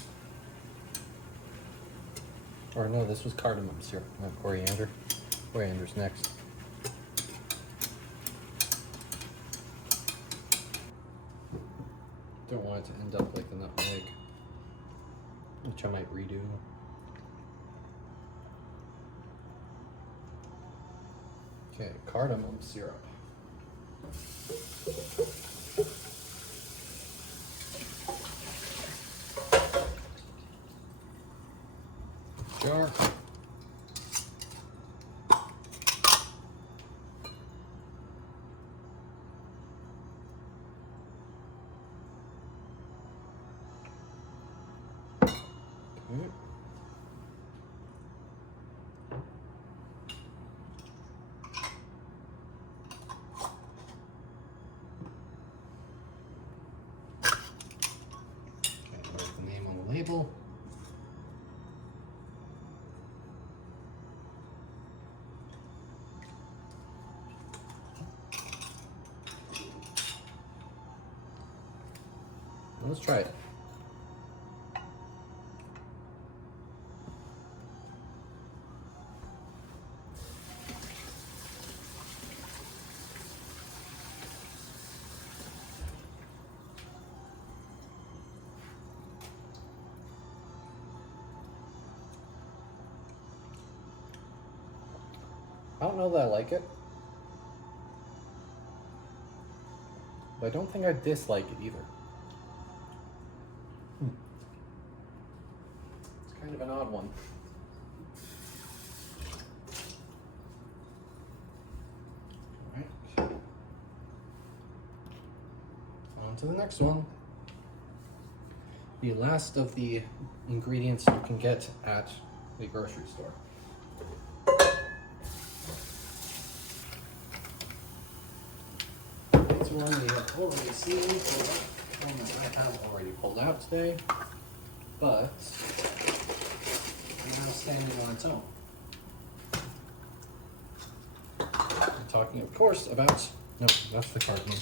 Or no, this was cardamom syrup, not coriander. Coriander's next. Don't want it to end up like the nutmeg, which I might redo. Okay, cardamom syrup. Jar. Okay. Write the name on the label. Let's try it. I don't know that I like it, but I don't think I dislike it either. It's kind of an odd one. All right. On to the next one. The last of the ingredients you can get at the grocery store. This one we have already seen, one that I have already pulled out today, but now standing on its own. I'm talking, of course, about, no, that's the cardamom.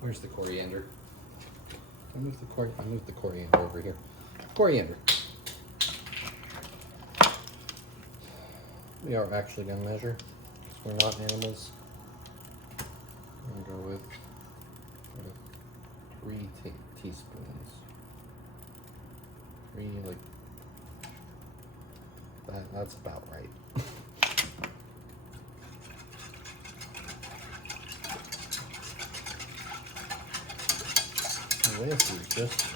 Where's the coriander? I moved the coriander over here. Coriander. We are actually going to measure, because we're not animals. I'm going to go with 3 teaspoons. 3, like, that's about right. This is just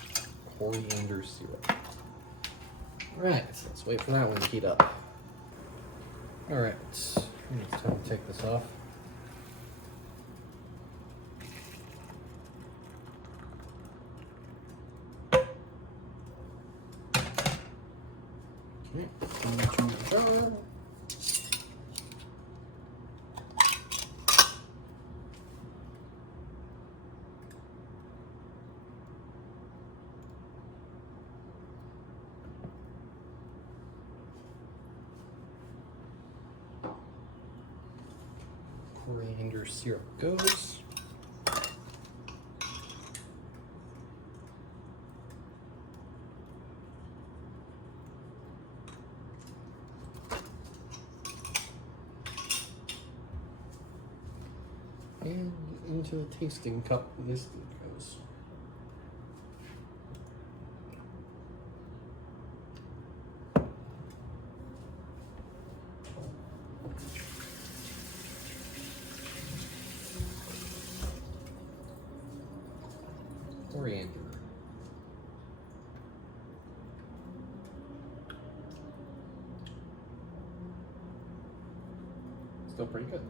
coriander syrup. Alright, so let's wait for that one to heat up. Alright, it's time to take this off. Okay, turn the jar. Coriander syrup goes. And into the tasting cup this goes. Coriander. Still pretty good.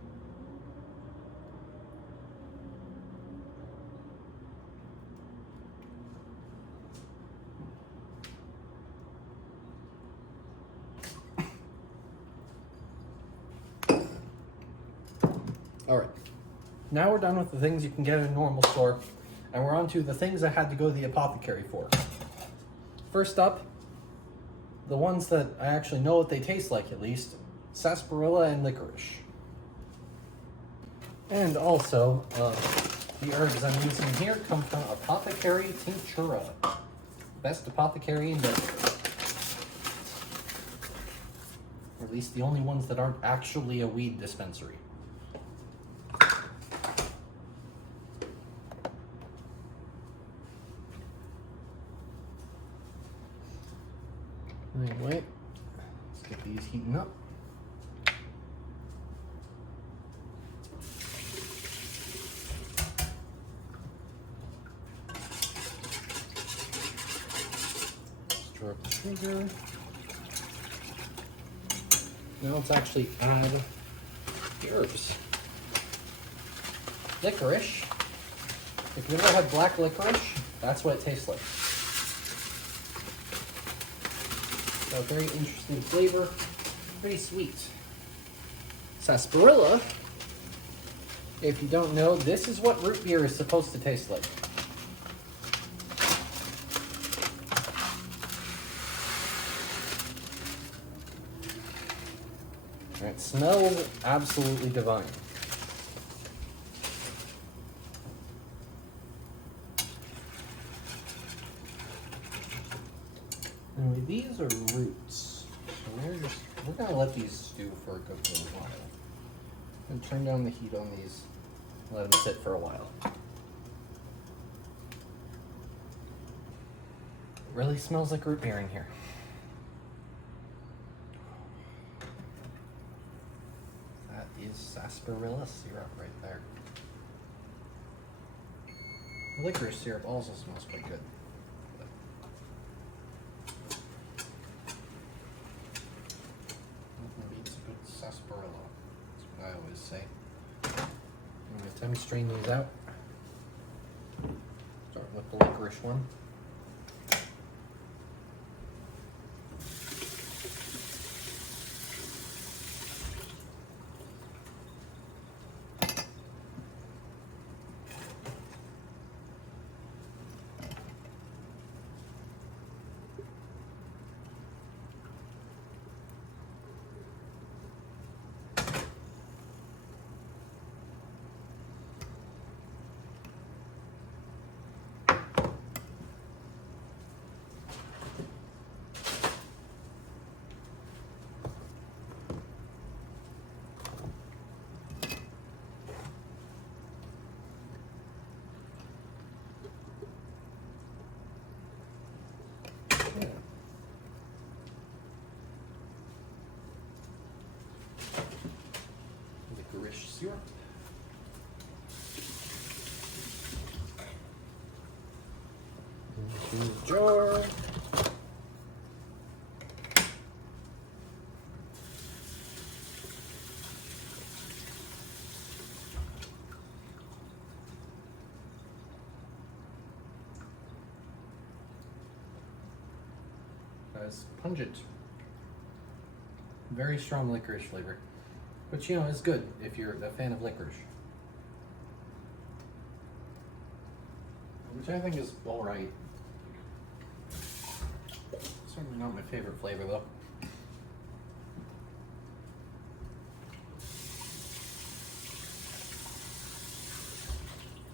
All right, now we're done with the things you can get in a normal store, and we're on to the things I had to go to the apothecary for. First up, the ones that I actually know what they taste like, at least, sarsaparilla and licorice. And also, the herbs I'm using here come from Apothecary Tinctura. Best apothecary in Denver. Or at least the only ones that aren't actually a weed dispensary. Anyway, let's get these heating up. Stir up the sugar. Now let's actually add the herbs. Licorice. If you've ever had black licorice, that's what it tastes like. A very interesting flavor, pretty sweet. Sarsaparilla, if you don't know, this is what root beer is supposed to taste like. And it smells absolutely divine. Anyway, these are roots. So we're gonna let these stew for a good little while. And turn down the heat on these. Let them sit for a while. It really smells like root beer in here. That is sarsaparilla syrup right there. Licorice syrup also smells quite good. Maybe it's a good sarsaparilla. That's what I always say. Anyway, time to strain these out. Start with the licorice one. Licorice syrup. Into the jar. That's pungent. Very strong licorice flavor. Which, you know, is good if you're a fan of licorice. Which I think is alright. Certainly not my favorite flavor though.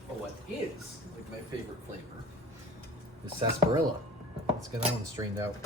But what is like my favorite flavor is sarsaparilla. Let's get that one strained out.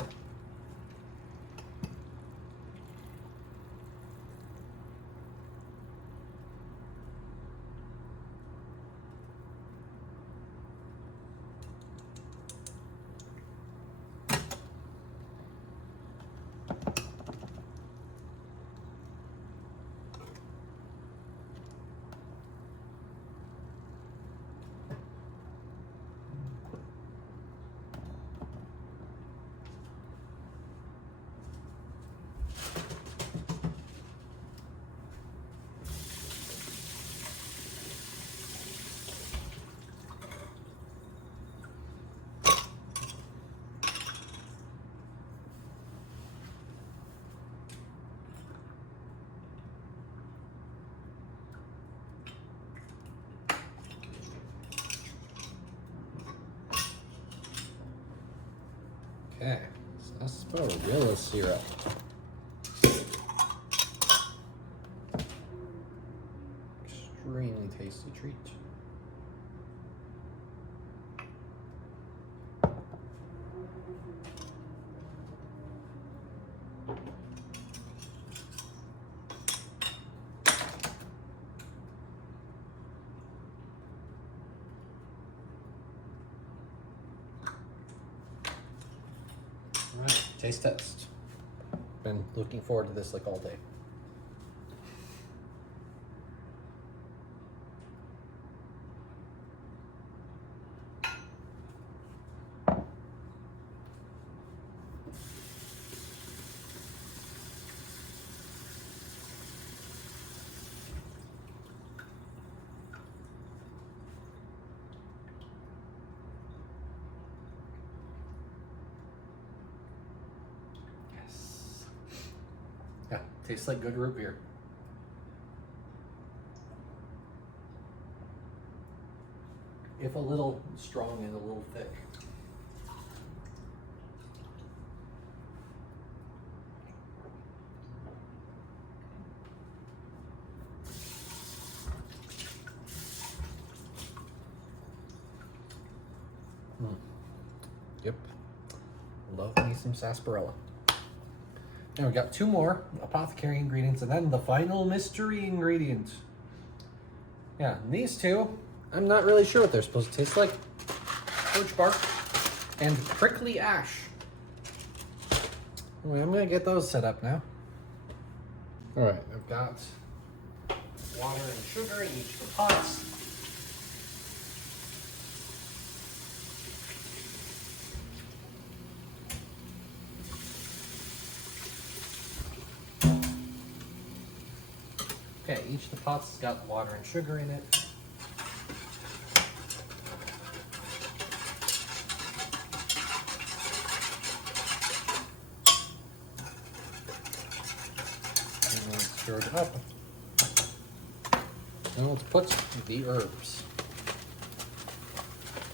Okay, sarsaparilla syrup. Extremely tasty treat. Alright, taste test. Been looking forward to this like all day. Yeah, tastes like good root beer. If a little strong and a little thick. Yep. Love me some sarsaparilla. And we got 2 more apothecary ingredients, and then the final mystery ingredient. Yeah, and these 2, I'm not really sure what they're supposed to taste like. Birch bark and prickly ash. Anyway, I'm gonna get those set up now. All right, I've got water and sugar in each of the pots. Okay, each of the pots has got water and sugar in it. And then stir it up. Then let's put the herbs.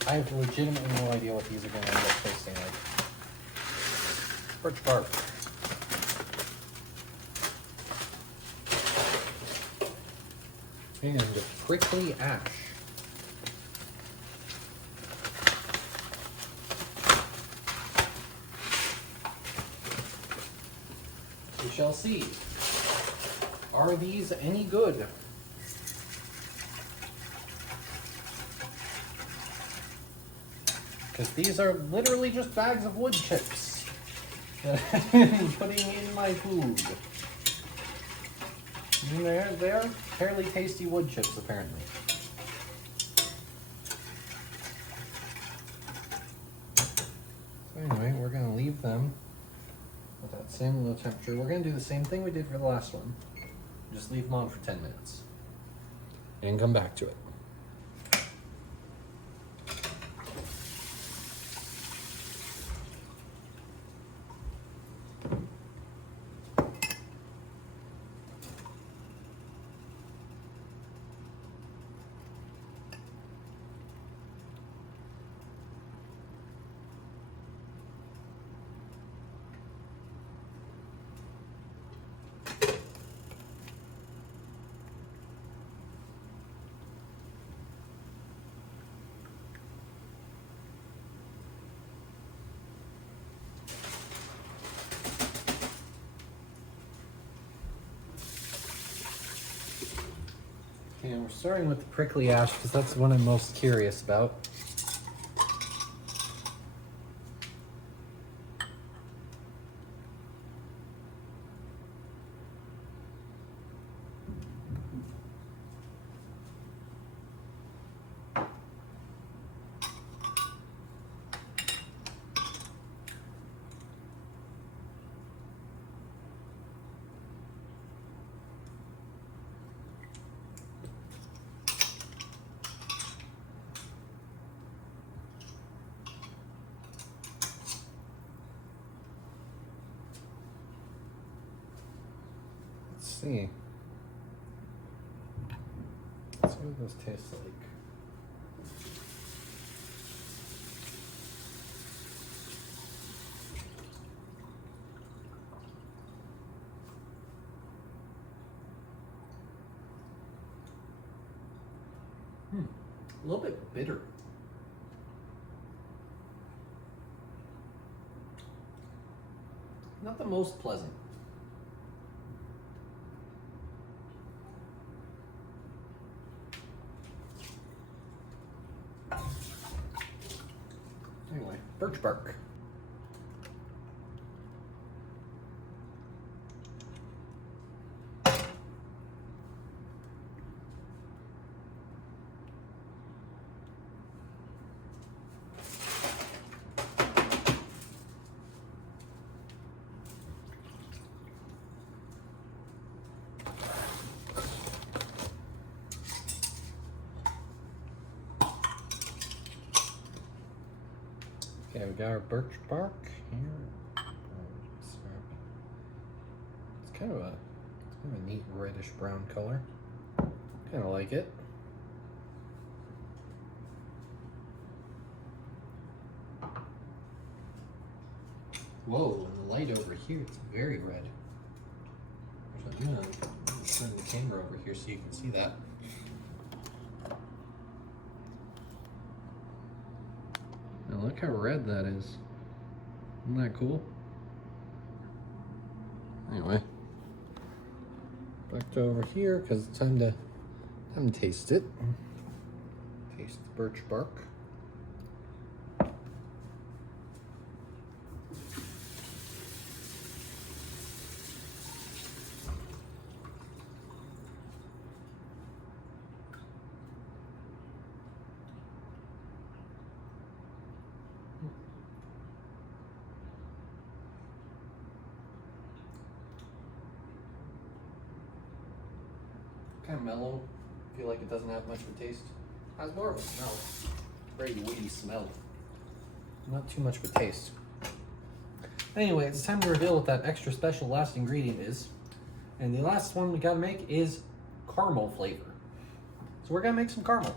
I have legitimately no idea what these are going to end up tasting like. Birch bark. And prickly ash. We shall see. Are these any good? Because these are literally just bags of wood chips that I'm putting in my food. And they're fairly tasty wood chips, apparently. So anyway, we're going to leave them at that same low temperature. We're going to do the same thing we did for the last one. Just leave them on for 10 minutes. And come back to it. And we're starting with the prickly ash because that's the one I'm most curious about. See. Let's see what this tastes like. A little bit bitter. Not the most pleasant. Anyway, birch bark. Okay, we got our birch bark here. It's kind of a neat reddish brown color. Kind of like it. Whoa, and the light over here, it's very red. I'm gonna turn the camera over here so you can see that. Now look how red that is. Isn't that cool? Anyway, back to over here because it's time to taste it. Taste the birch bark. Kind of mellow. Feel like it doesn't have much of a taste. Has more of a smell. Very woody smell. Not too much of a taste. Anyway, it's time to reveal what that extra special last ingredient is. And the last one we gotta make is caramel flavor. So we're gonna make some caramel.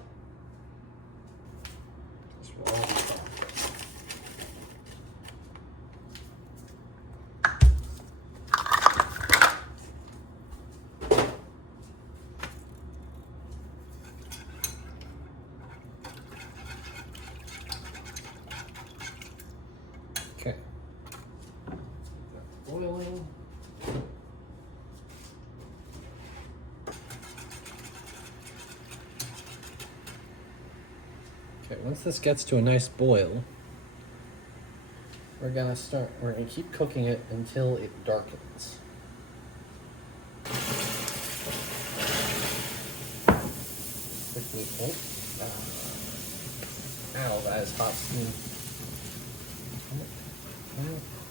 This will all be fun. Okay. Boiling. Okay, once this gets to a nice boil, we're gonna keep cooking it until it darkens. Quickly, ow, that is hot steam.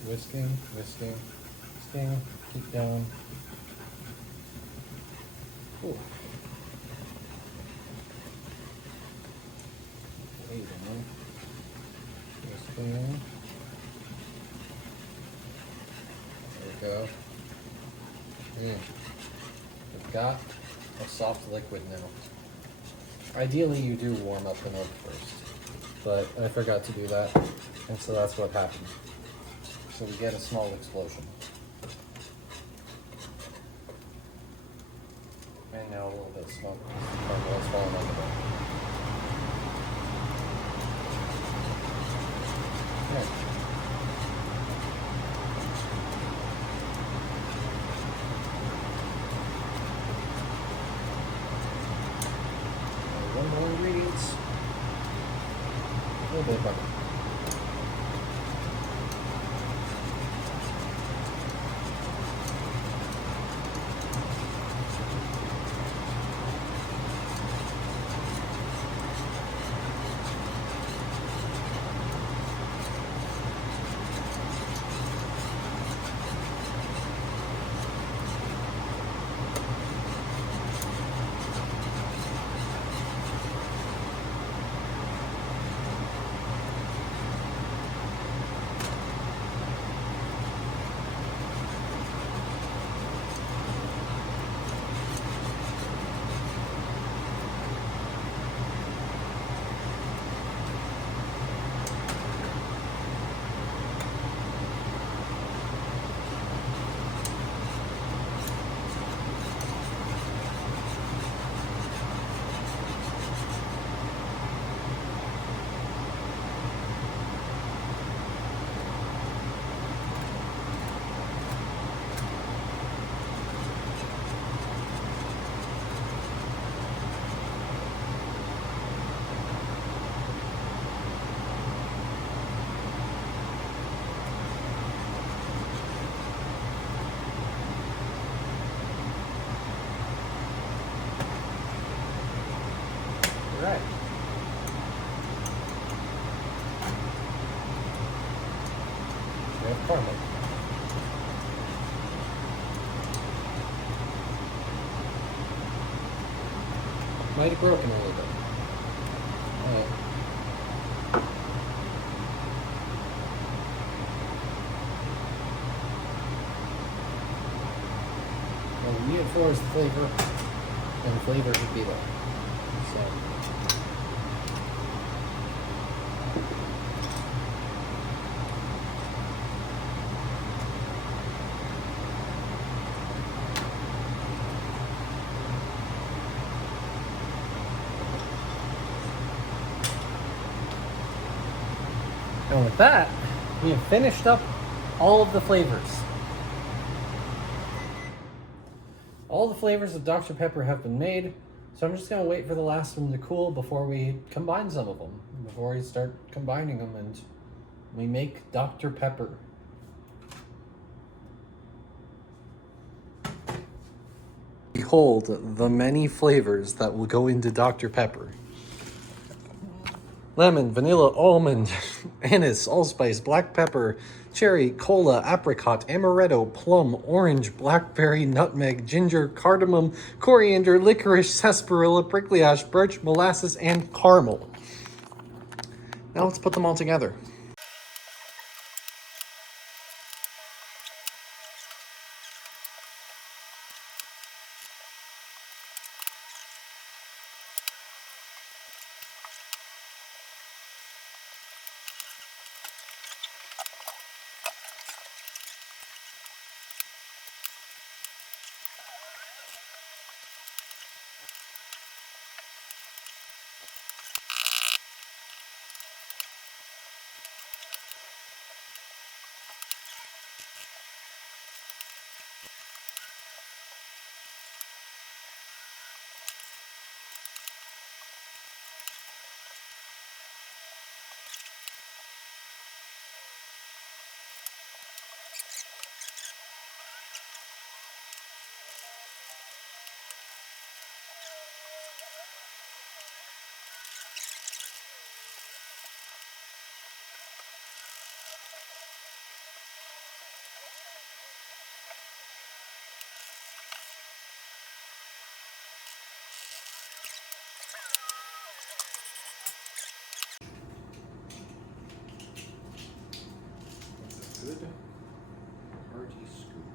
Whisking, whisking, whisking, keep going. Ooh. Wait a minute. Whisking. There we go. We've got a soft liquid now. Ideally, you do warm up the milk first, but I forgot to do that, and so that's what happened. So we get a small explosion. And now a little bit of smoke. Caramel is falling on the bone. Okay. One more ingredients. A little bit of butter. Right. We have caramel. Might have broken a little bit. Alright. Well, the need for is the flavor, and the flavor should be there. So. And with that, we have finished up all of the flavors. All the flavors of Dr. Pepper have been made, so I'm just gonna wait for the last one to cool before we combine some of them. Before we start combining them and we make Dr. Pepper. Behold the many flavors that will go into Dr. Pepper. Lemon, vanilla, almond, anise, allspice, black pepper, cherry, cola, apricot, amaretto, plum, orange, blackberry, nutmeg, ginger, cardamom, coriander, licorice, sarsaparilla, prickly ash, birch, molasses, and caramel. Now let's put them all together. Good hearty scoop.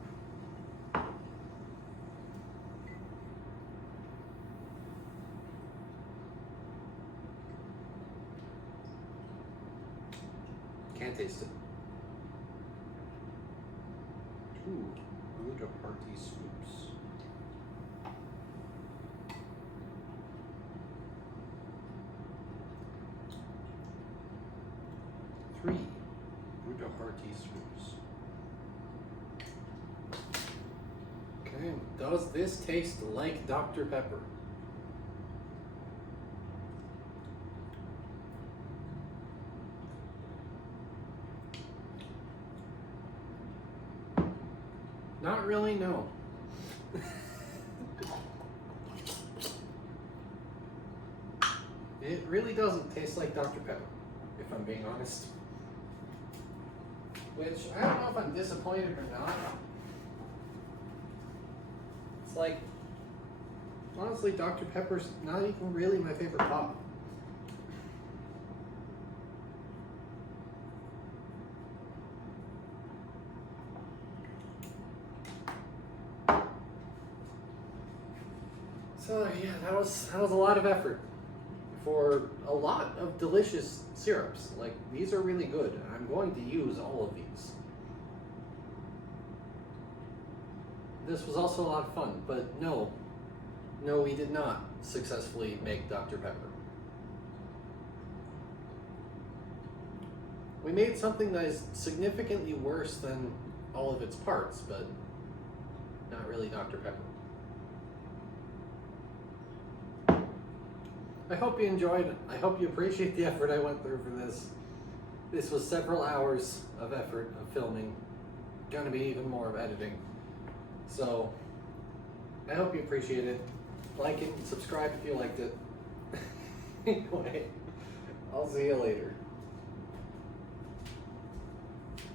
Can't taste it. 2 good hearty scoops. Three good hearty scoops. Okay, does this taste like Dr. Pepper? Not really, no. It really doesn't taste like Dr. Pepper, if I'm being honest. Which, I don't know if I'm disappointed or not. It's like, honestly, Dr. Pepper's not even really my favorite pop. So yeah, that was a lot of effort for a lot of delicious syrups. Like, these are really good, and I'm going to use all of these. This was also a lot of fun, but no, we did not successfully make Dr. Pepper. We made something that is significantly worse than all of its parts, but not really Dr. Pepper. I hope you enjoyed it. I hope you appreciate the effort I went through for this. This was several hours of effort of filming. Gonna be even more of editing. So, I hope you appreciate it. Like it and subscribe if you liked it. Anyway, I'll see you later.